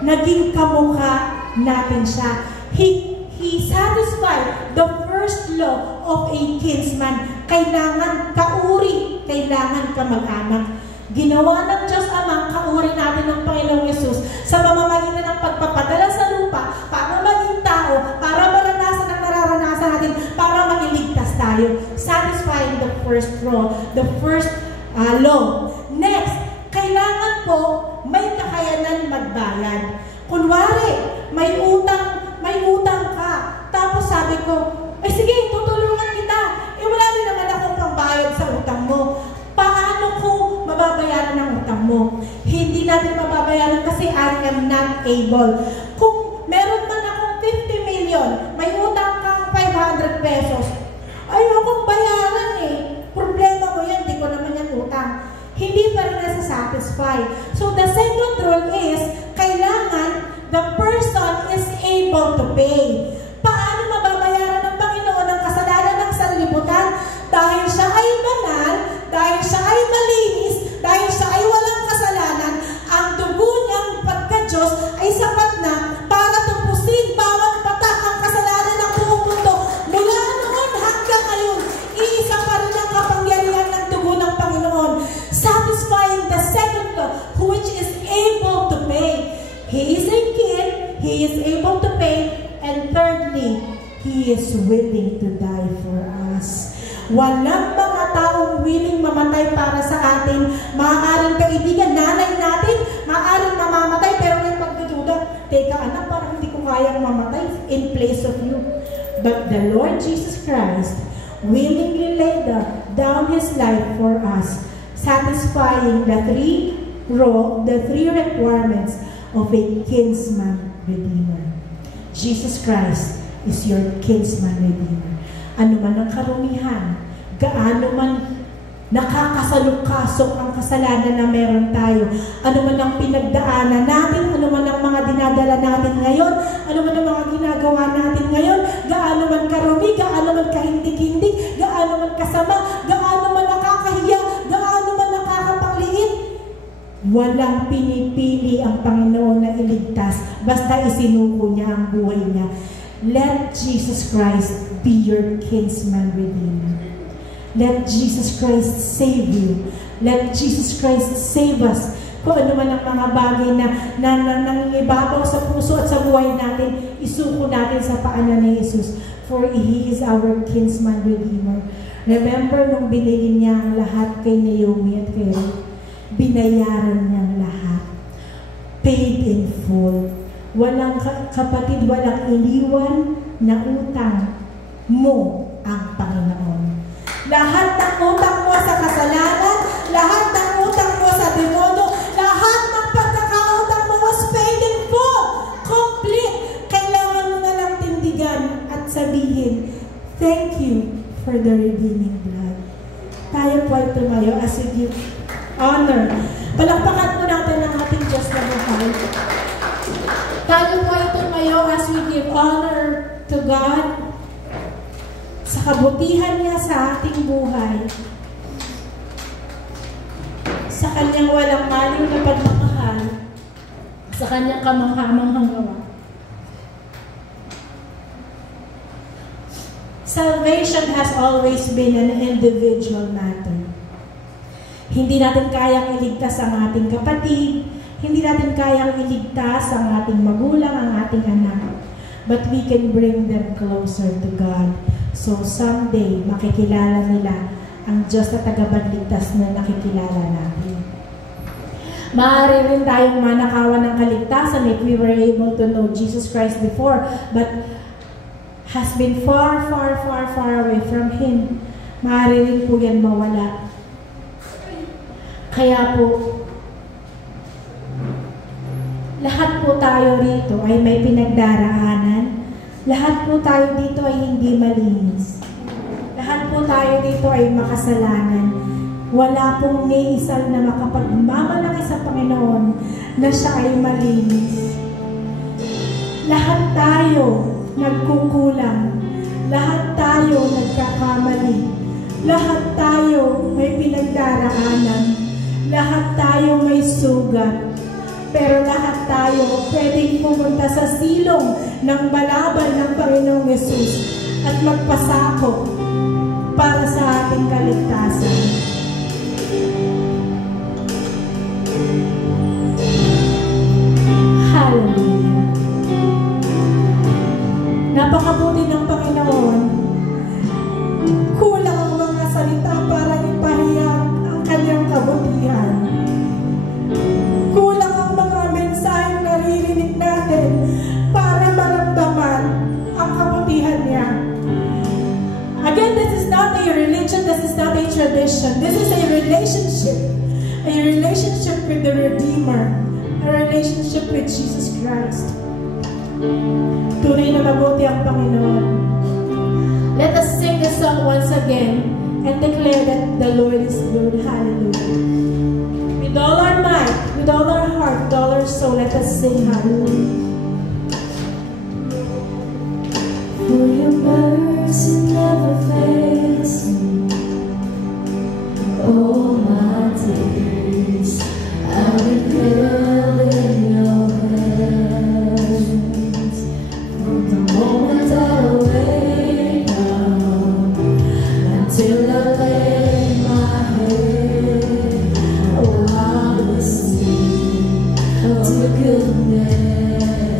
Naging kamukha natin siya. He satisfied the first law of a kinsman. Kailangan kauri, kailangan kamag-anak. Ginawa ng Diyos Amang kauri natin ng Panginoong Yesus sa pamamagitan ng pagpapadala sa lupa para maging tao, para maranasan ang nararanasan natin, para makiligtas tayo. Satisfying the first law, the first law. Next, kailangan po may kakayanan magbayad. Kunwari, may utang ka. Tapos sabi ko, sige, tutulungan kita. Wala rin naman akong pambayad sa utang mo. Paano ko mababayaran ang utang mo? Hindi natin mababayaran kasi I am not able. Kung meron man akong 50 million, may utang kang 500 pesos, ayokong bayaran eh. Problema mo yan, di ko naman yan utang. Hindi pa rin nasa-satisfy. So the second rule is, kailangan the person is able to pay. Paano mababayaran ng Panginoon ang kasalanan ng sanlibutan? Dahil siya ay banal, dahil siya ay malinis, dahil siya ay walang kasalanan, ang dugo niyang pagka-Diyos ay sapat na para tupusin bawat patak ang kasalanan ng buong mundo. Mula noon hanggang ngayon, iisa pa rin ang kapangyarihan ng dugo ng Panginoon. Satisfying the second law, which is able to pay. He is a king, He is able to pay, and thirdly, He is willing to die for us. Walang mga taong willing mamatay para sa atin. Maaaring kaibigan, nanay natin, maaaring mamamatay, pero may pagdududa, teka anak, parang hindi ko kayang mamatay in place of you. But the Lord Jesus Christ willingly laid down His life for us, satisfying the three requirements of a kinsman redeemer. Jesus Christ is your kinsman redeemer. Ano man ang karumihan, gaano man nakakasalukasok ang kasalanan na meron tayo, ano man ang pinagdaanan natin, ano man ang mga dinadala natin ngayon, ano man ang mga ginagawa natin ngayon, gaano man karumi, gaano man kahindik-hindik, gaano man kasama, gaano man nakakahiya, gaano man nakakapangliit, walang pinipili ang Panginoon na iligtas, basta isinuko niya ang buhay niya. Let Jesus Christ be your kinsman redeemer. Let Jesus Christ save you. Let Jesus Christ save us. Kung ano man ang mga bagay na nangingibabaw sa puso at sa buhay natin, isuko natin sa paanan ni Jesus. for He is our kinsman redeemer. Remember nung binili niya ang lahat kay Naomi at kay Ruth, binayaran niya ang lahat. Paid in full. Walang kapatid, walang iniwan na utang mo ang Panginoon. Lahat ng utang mo sa kasalanan, lahat ng utang mo sa demonyo, lahat ng pagkakautang mo was paid in full. Complete. Kailangan mo na lang tindigan at sabihin, thank you for the redeeming blood. Tayo po ay tumayo as we give honor. Palakpakan po natin ang ating Diyos na buhay. Tayo po ay tumayo as we give honor to God sa kabutihan niya sa ating buhay, sa kanyang walang maliw na pagmamahal, sa kanyang kamanghamanghang gawa. Salvation has always been an individual matter. Hindi natin kayang iligtas ang ating kapatid, hindi natin kayang iligtas ang ating magulang, ang ating anak. But we can bring them closer to God. So someday, makikilala nila ang Diyos na tagapagligtas na nakikilala natin. Maaari rin tayong manakawan ng kaligtasan if we were able to know Jesus Christ before, but has been far, far, far, far away from Him. Maaari rin po yan mawala. Kaya po, lahat po tayo rito ay may pinagdaraanan. Lahat po tayo dito ay hindi malinis. Lahat po tayo dito ay makasalanan. Wala pong may isa na makapagmamalaki sa Panginoon na siya ay malinis. Lahat tayo nagkukulang. Lahat tayo nagkakamali. Lahat tayo may pinagdaraanan. Lahat tayo may sugat. Pero lahat tayo pwedeng pumunta sa silong ng balabal ng Panginoong Yesus at magpasakop para sa ating kaligtasan. Hallelujah. Napakabuti ng Panginoon. Kulang ang mga salita para ipahayag ang kanyang kabutihan. Kulang ang mga mensaheng naririnig natin para maramdaman ang kabutihan niya. Again, this is not a religion, this is not a tradition. This is a relationship. A relationship with the Redeemer. A relationship with Jesus Christ. Tunay na mabuti ang Panginoon. Let us sing this song once again and declare that the Lord is good. Hallelujah. With all our might, with all our heart, with all our soul, let us sing hallelujah. For your mercy never fails me. All my days I will dwell in your hands. From the moment I wake up until I lay my head, oh, I will sing of the goodness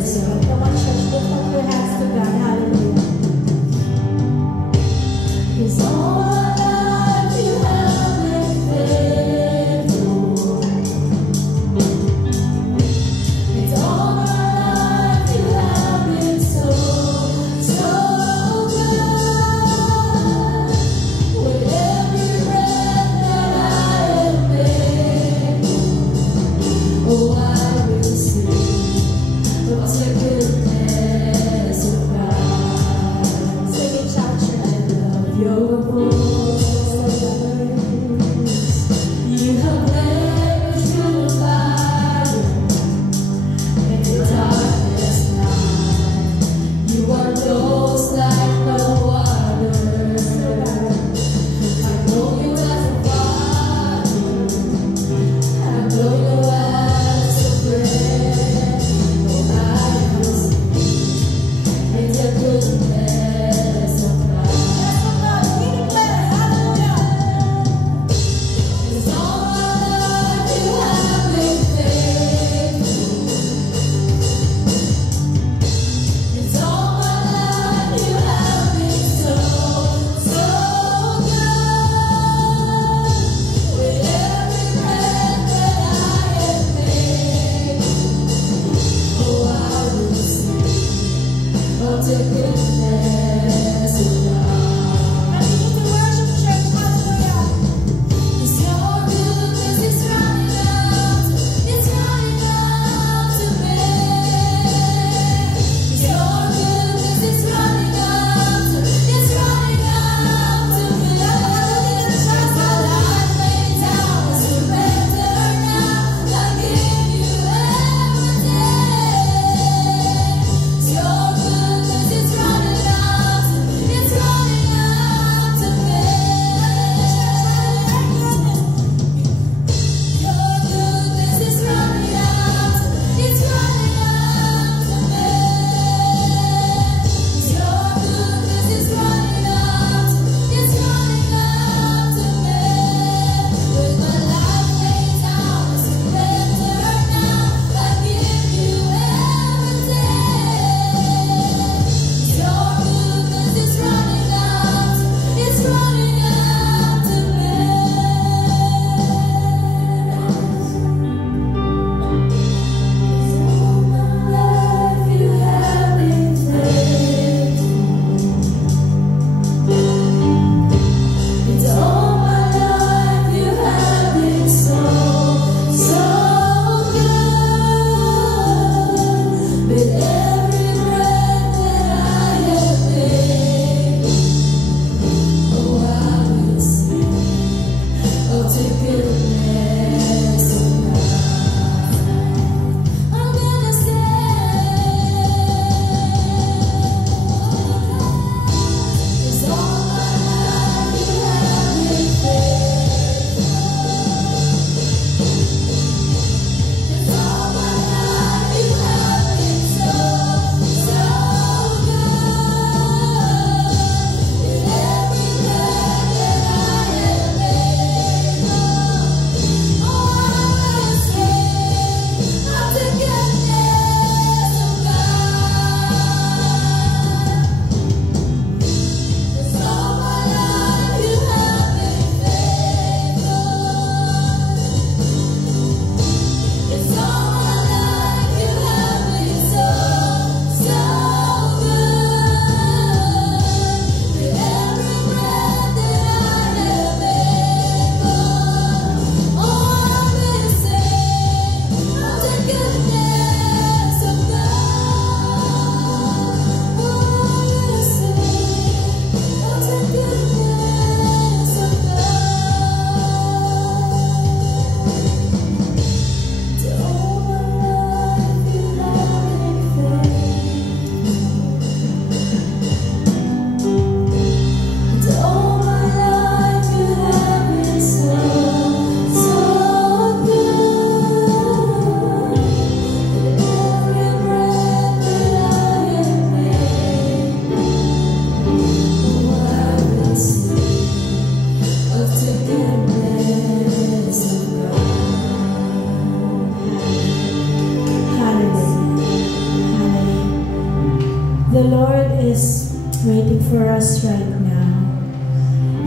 us right now.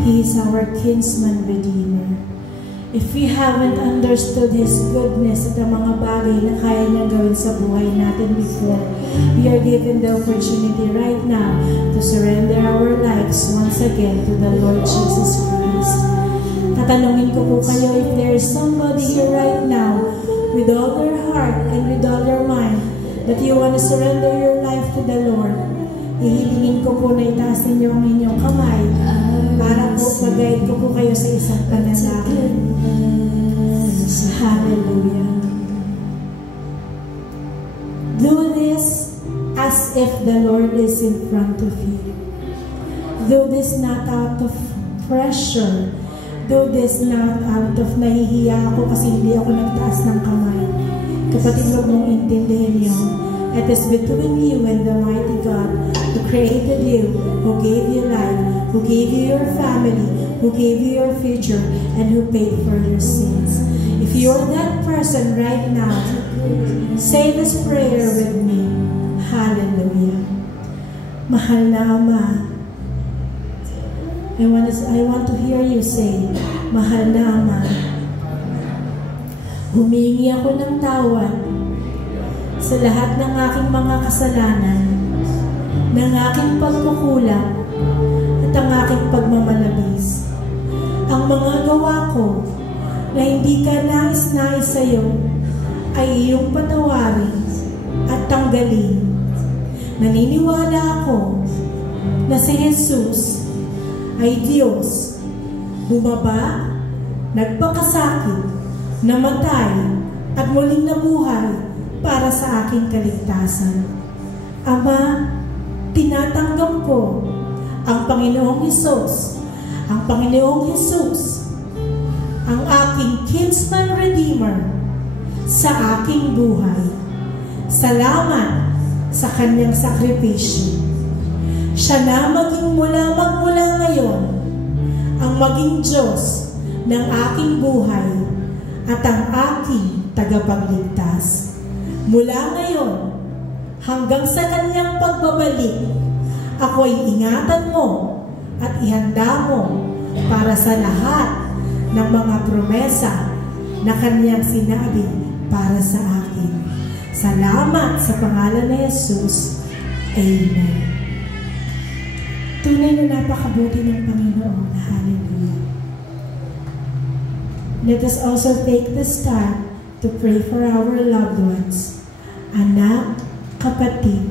He is our kinsman redeemer. If we haven't understood His goodness at ang mga bagay na kaya niyang gawin sa buhay natin before, we are given the opportunity right now to surrender our lives once again to the Lord Jesus Christ. Tatanungin ko po kayo, if there is somebody here right now with all their heart and with all their mind that you want to surrender your life to the Lord, ihilingin ko po na itaas ninyo ang inyong kamay para po mag-guide ko po kayo sa isang panalangin. Hallelujah. Do this as if the Lord is in front of you. Do this not out of pressure. Do this not out of nahihiya ako kasi hindi ako nagtaas ng kamay. Kapatid, huwag mong intindihin yun. It is between you and the mighty God who created you, who gave you life, who gave you your family, who gave you your future, and who paid for your sins. If you're that person right now, say this prayer with me. Hallelujah. Mahal na Ama, I want to hear you say, Mahal na Ama, humingi ako ng tawad sa lahat ng aking mga kasalanan, ng aking pagkukulang, at ang aking pagmamalabis. Ang mga gawa ko na hindi ka nais-nais sa iyo ay iyong patawarin at tanggalin. Naniniwala ako na si Jesus ay Diyos, bumaba, nagpakasakit, namatay, at muling nabuhay para sa aking kaligtasan. Ama, tinatanggap ko ang Panginoong Hesus, ang Panginoong Hesus, ang aking kinsman redeemer sa aking buhay. Salamat sa kanyang sakripisyo. Siya na magmula ngayon ang maging Diyos ng aking buhay at ang aking tagapagligtas. Mula ngayon hanggang sa kanyang pagbabalik, ako'y ingatan mo at ihanda mo para sa lahat ng mga promesa na kanyang sinabi para sa akin. Salamat sa pangalan ni Jesus. Amen. Tunay na napakabuti ng Panginoon. Hallelujah. Let us also take this time to pray for our loved ones, anak, kapatid,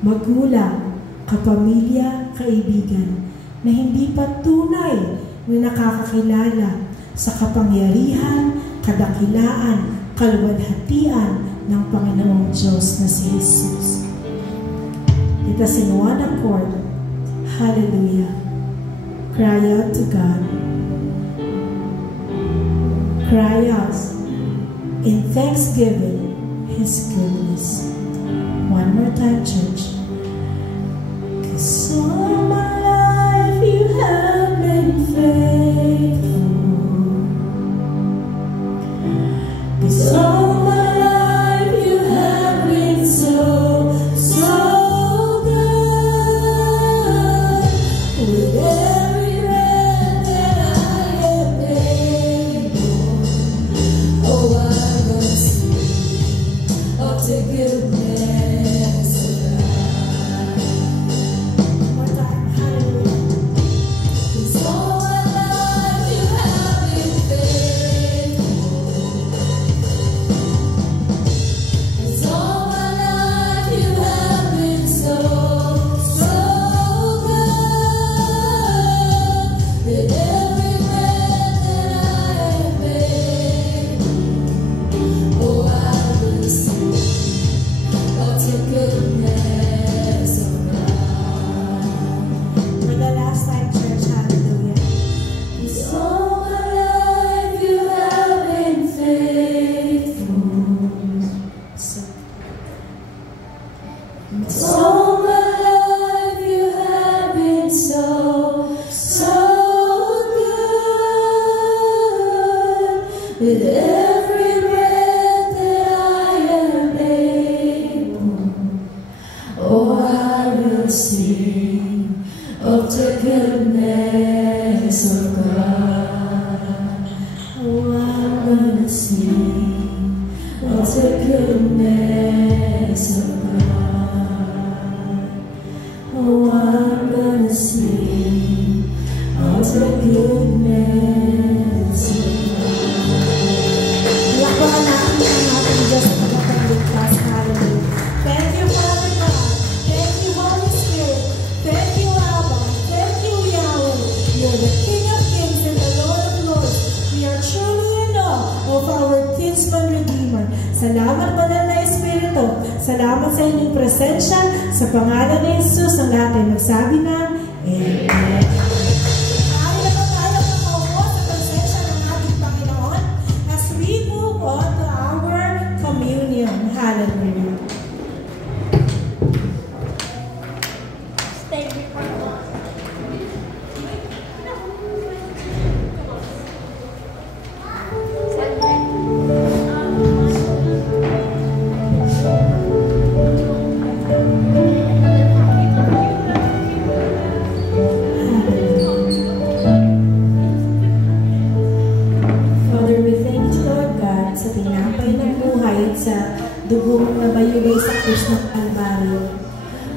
magulang, kapamilya, kaibigan, na hindi pa tunay na nakakakilala sa kapangyarihan, kadakilaan, kaluwalhatian ng Panginoong Diyos na si Jesus. Let us in one accord, hallelujah, cry out to God. Cry out in thanksgiving His goodness. One more time, church. 'Cause all my life you have been faithful. 'Cause all my life you have been so good. With every breath that I am able, oh, I will sing of the goodness of God. One more time, hallelujah. 'Cause all my life you have been faithful. 'Cause all my life you have been so good. With every breath that I am able, oh, I will sing of the goodness of God. For the last time, church, hallelujah. 'Cause all my life you have been faithful. So all my life you have been so good. With every breath that I am able, oh, I will sing of the sing of the goodness of God. Oh, I'm gonna sing of the goodness of God. Lakbakan natin ang ating Diyos na magpapagligtas. Hallelujah. Thank you, Father God. Thank you, Holy Spirit. Thank you, Abba. Thank you, Yahweh. You're the King of Kings and the Lord of Lords. We are truly in awe of our kinsman Redeemer. Salamat, Banal na Espiritu. Salamat sa inyong presensya. Sa pangalan ni Jesus, ang lahat ay magsabi na, Amen. Tayo na ba tayo makaupo sa presensya ng ating Panginoon as we move on to our communion. Hallelujah. Stay before the Lord. Father, we thank you, Lord God, sa tinapay ng buhay at sa dugong na bayugay sa krus ng Kalbaryo.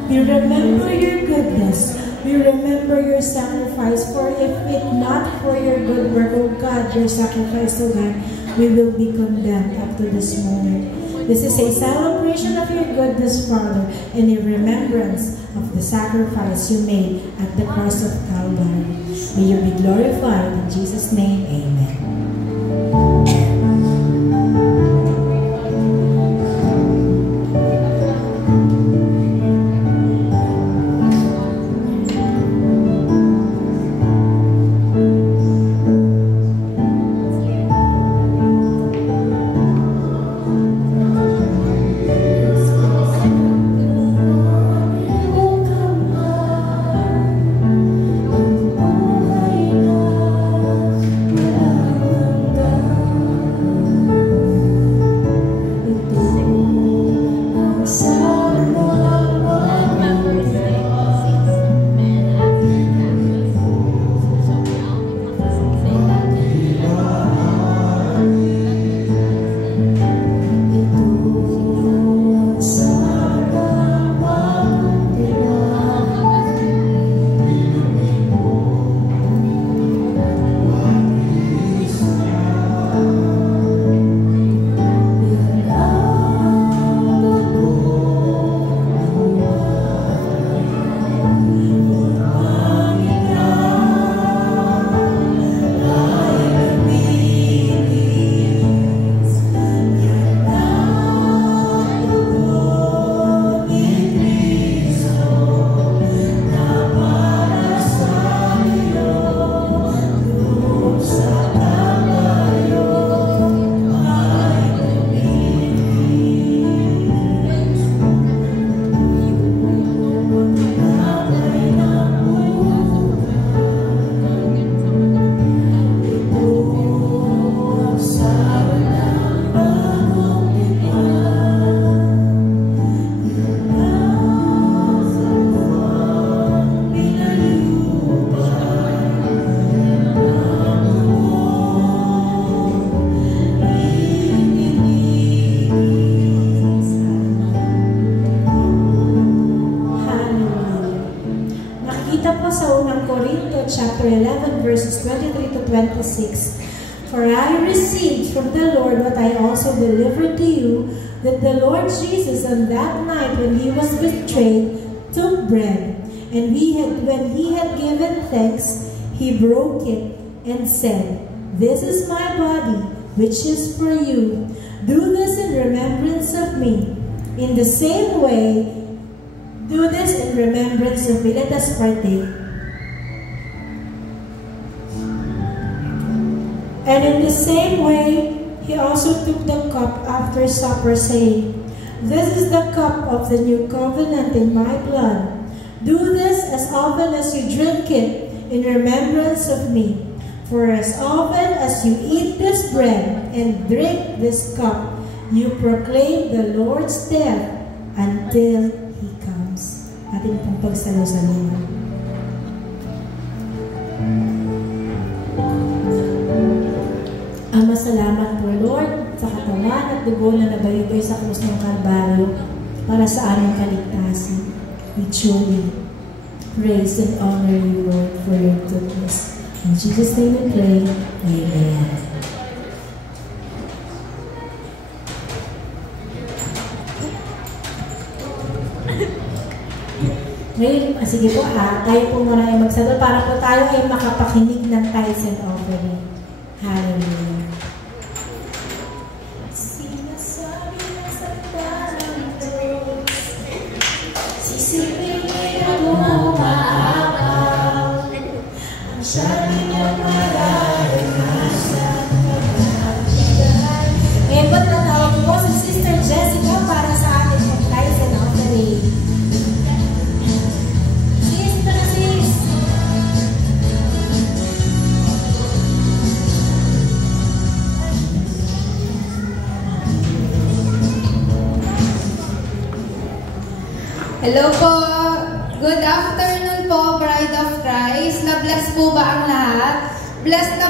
We remember your goodness. We remember your sacrifice. For if it not for your good work, O God, your sacrifice, O God, we will be condemned up to this moment. This is a celebration of your goodness, Father, and a remembrance of the sacrifice you made at the cross of Calvary. May you be glorified. In Jesus' name, amen. Chapter 11, verses 23 to 26. For I received from the Lord what I also delivered to you, that the Lord Jesus on that night when he was betrayed took bread, and when he had given thanks, he broke it and said, This is my body, which is for you. Do this in remembrance of me. In the same way, do this in remembrance of me. Let us partake. And in the same way, he also took the cup after supper, saying, This is the cup of the new covenant in my blood. Do this as often as you drink it in remembrance of me. For as often as you eat this bread and drink this cup, you proclaim the Lord's death until He comes. Ating pong pagsalo-salo. Ama, salamat po, Lord, sa katawan at dugo na nabayibay sa krus ng Kalbaryo para sa aming kaligtasan. We truly praise and honor you, Lord, for your goodness. In Jesus' name we pray. Amen. Ngayon, sige po tayo po muna ay magsadol para po tayo ay makapakinig ng tithes and offering. Hallelujah. Sinasabi na sa tanang Diyos, sisipin ako maapaw, ang sabi niya mararanasan pagkakagay. Ngayon ba't natawag po si Sister Jessica para sa ating tithes and offering? Hello po! Good afternoon po, Bride of Christ. Na-bless po ba ang lahat? Bless na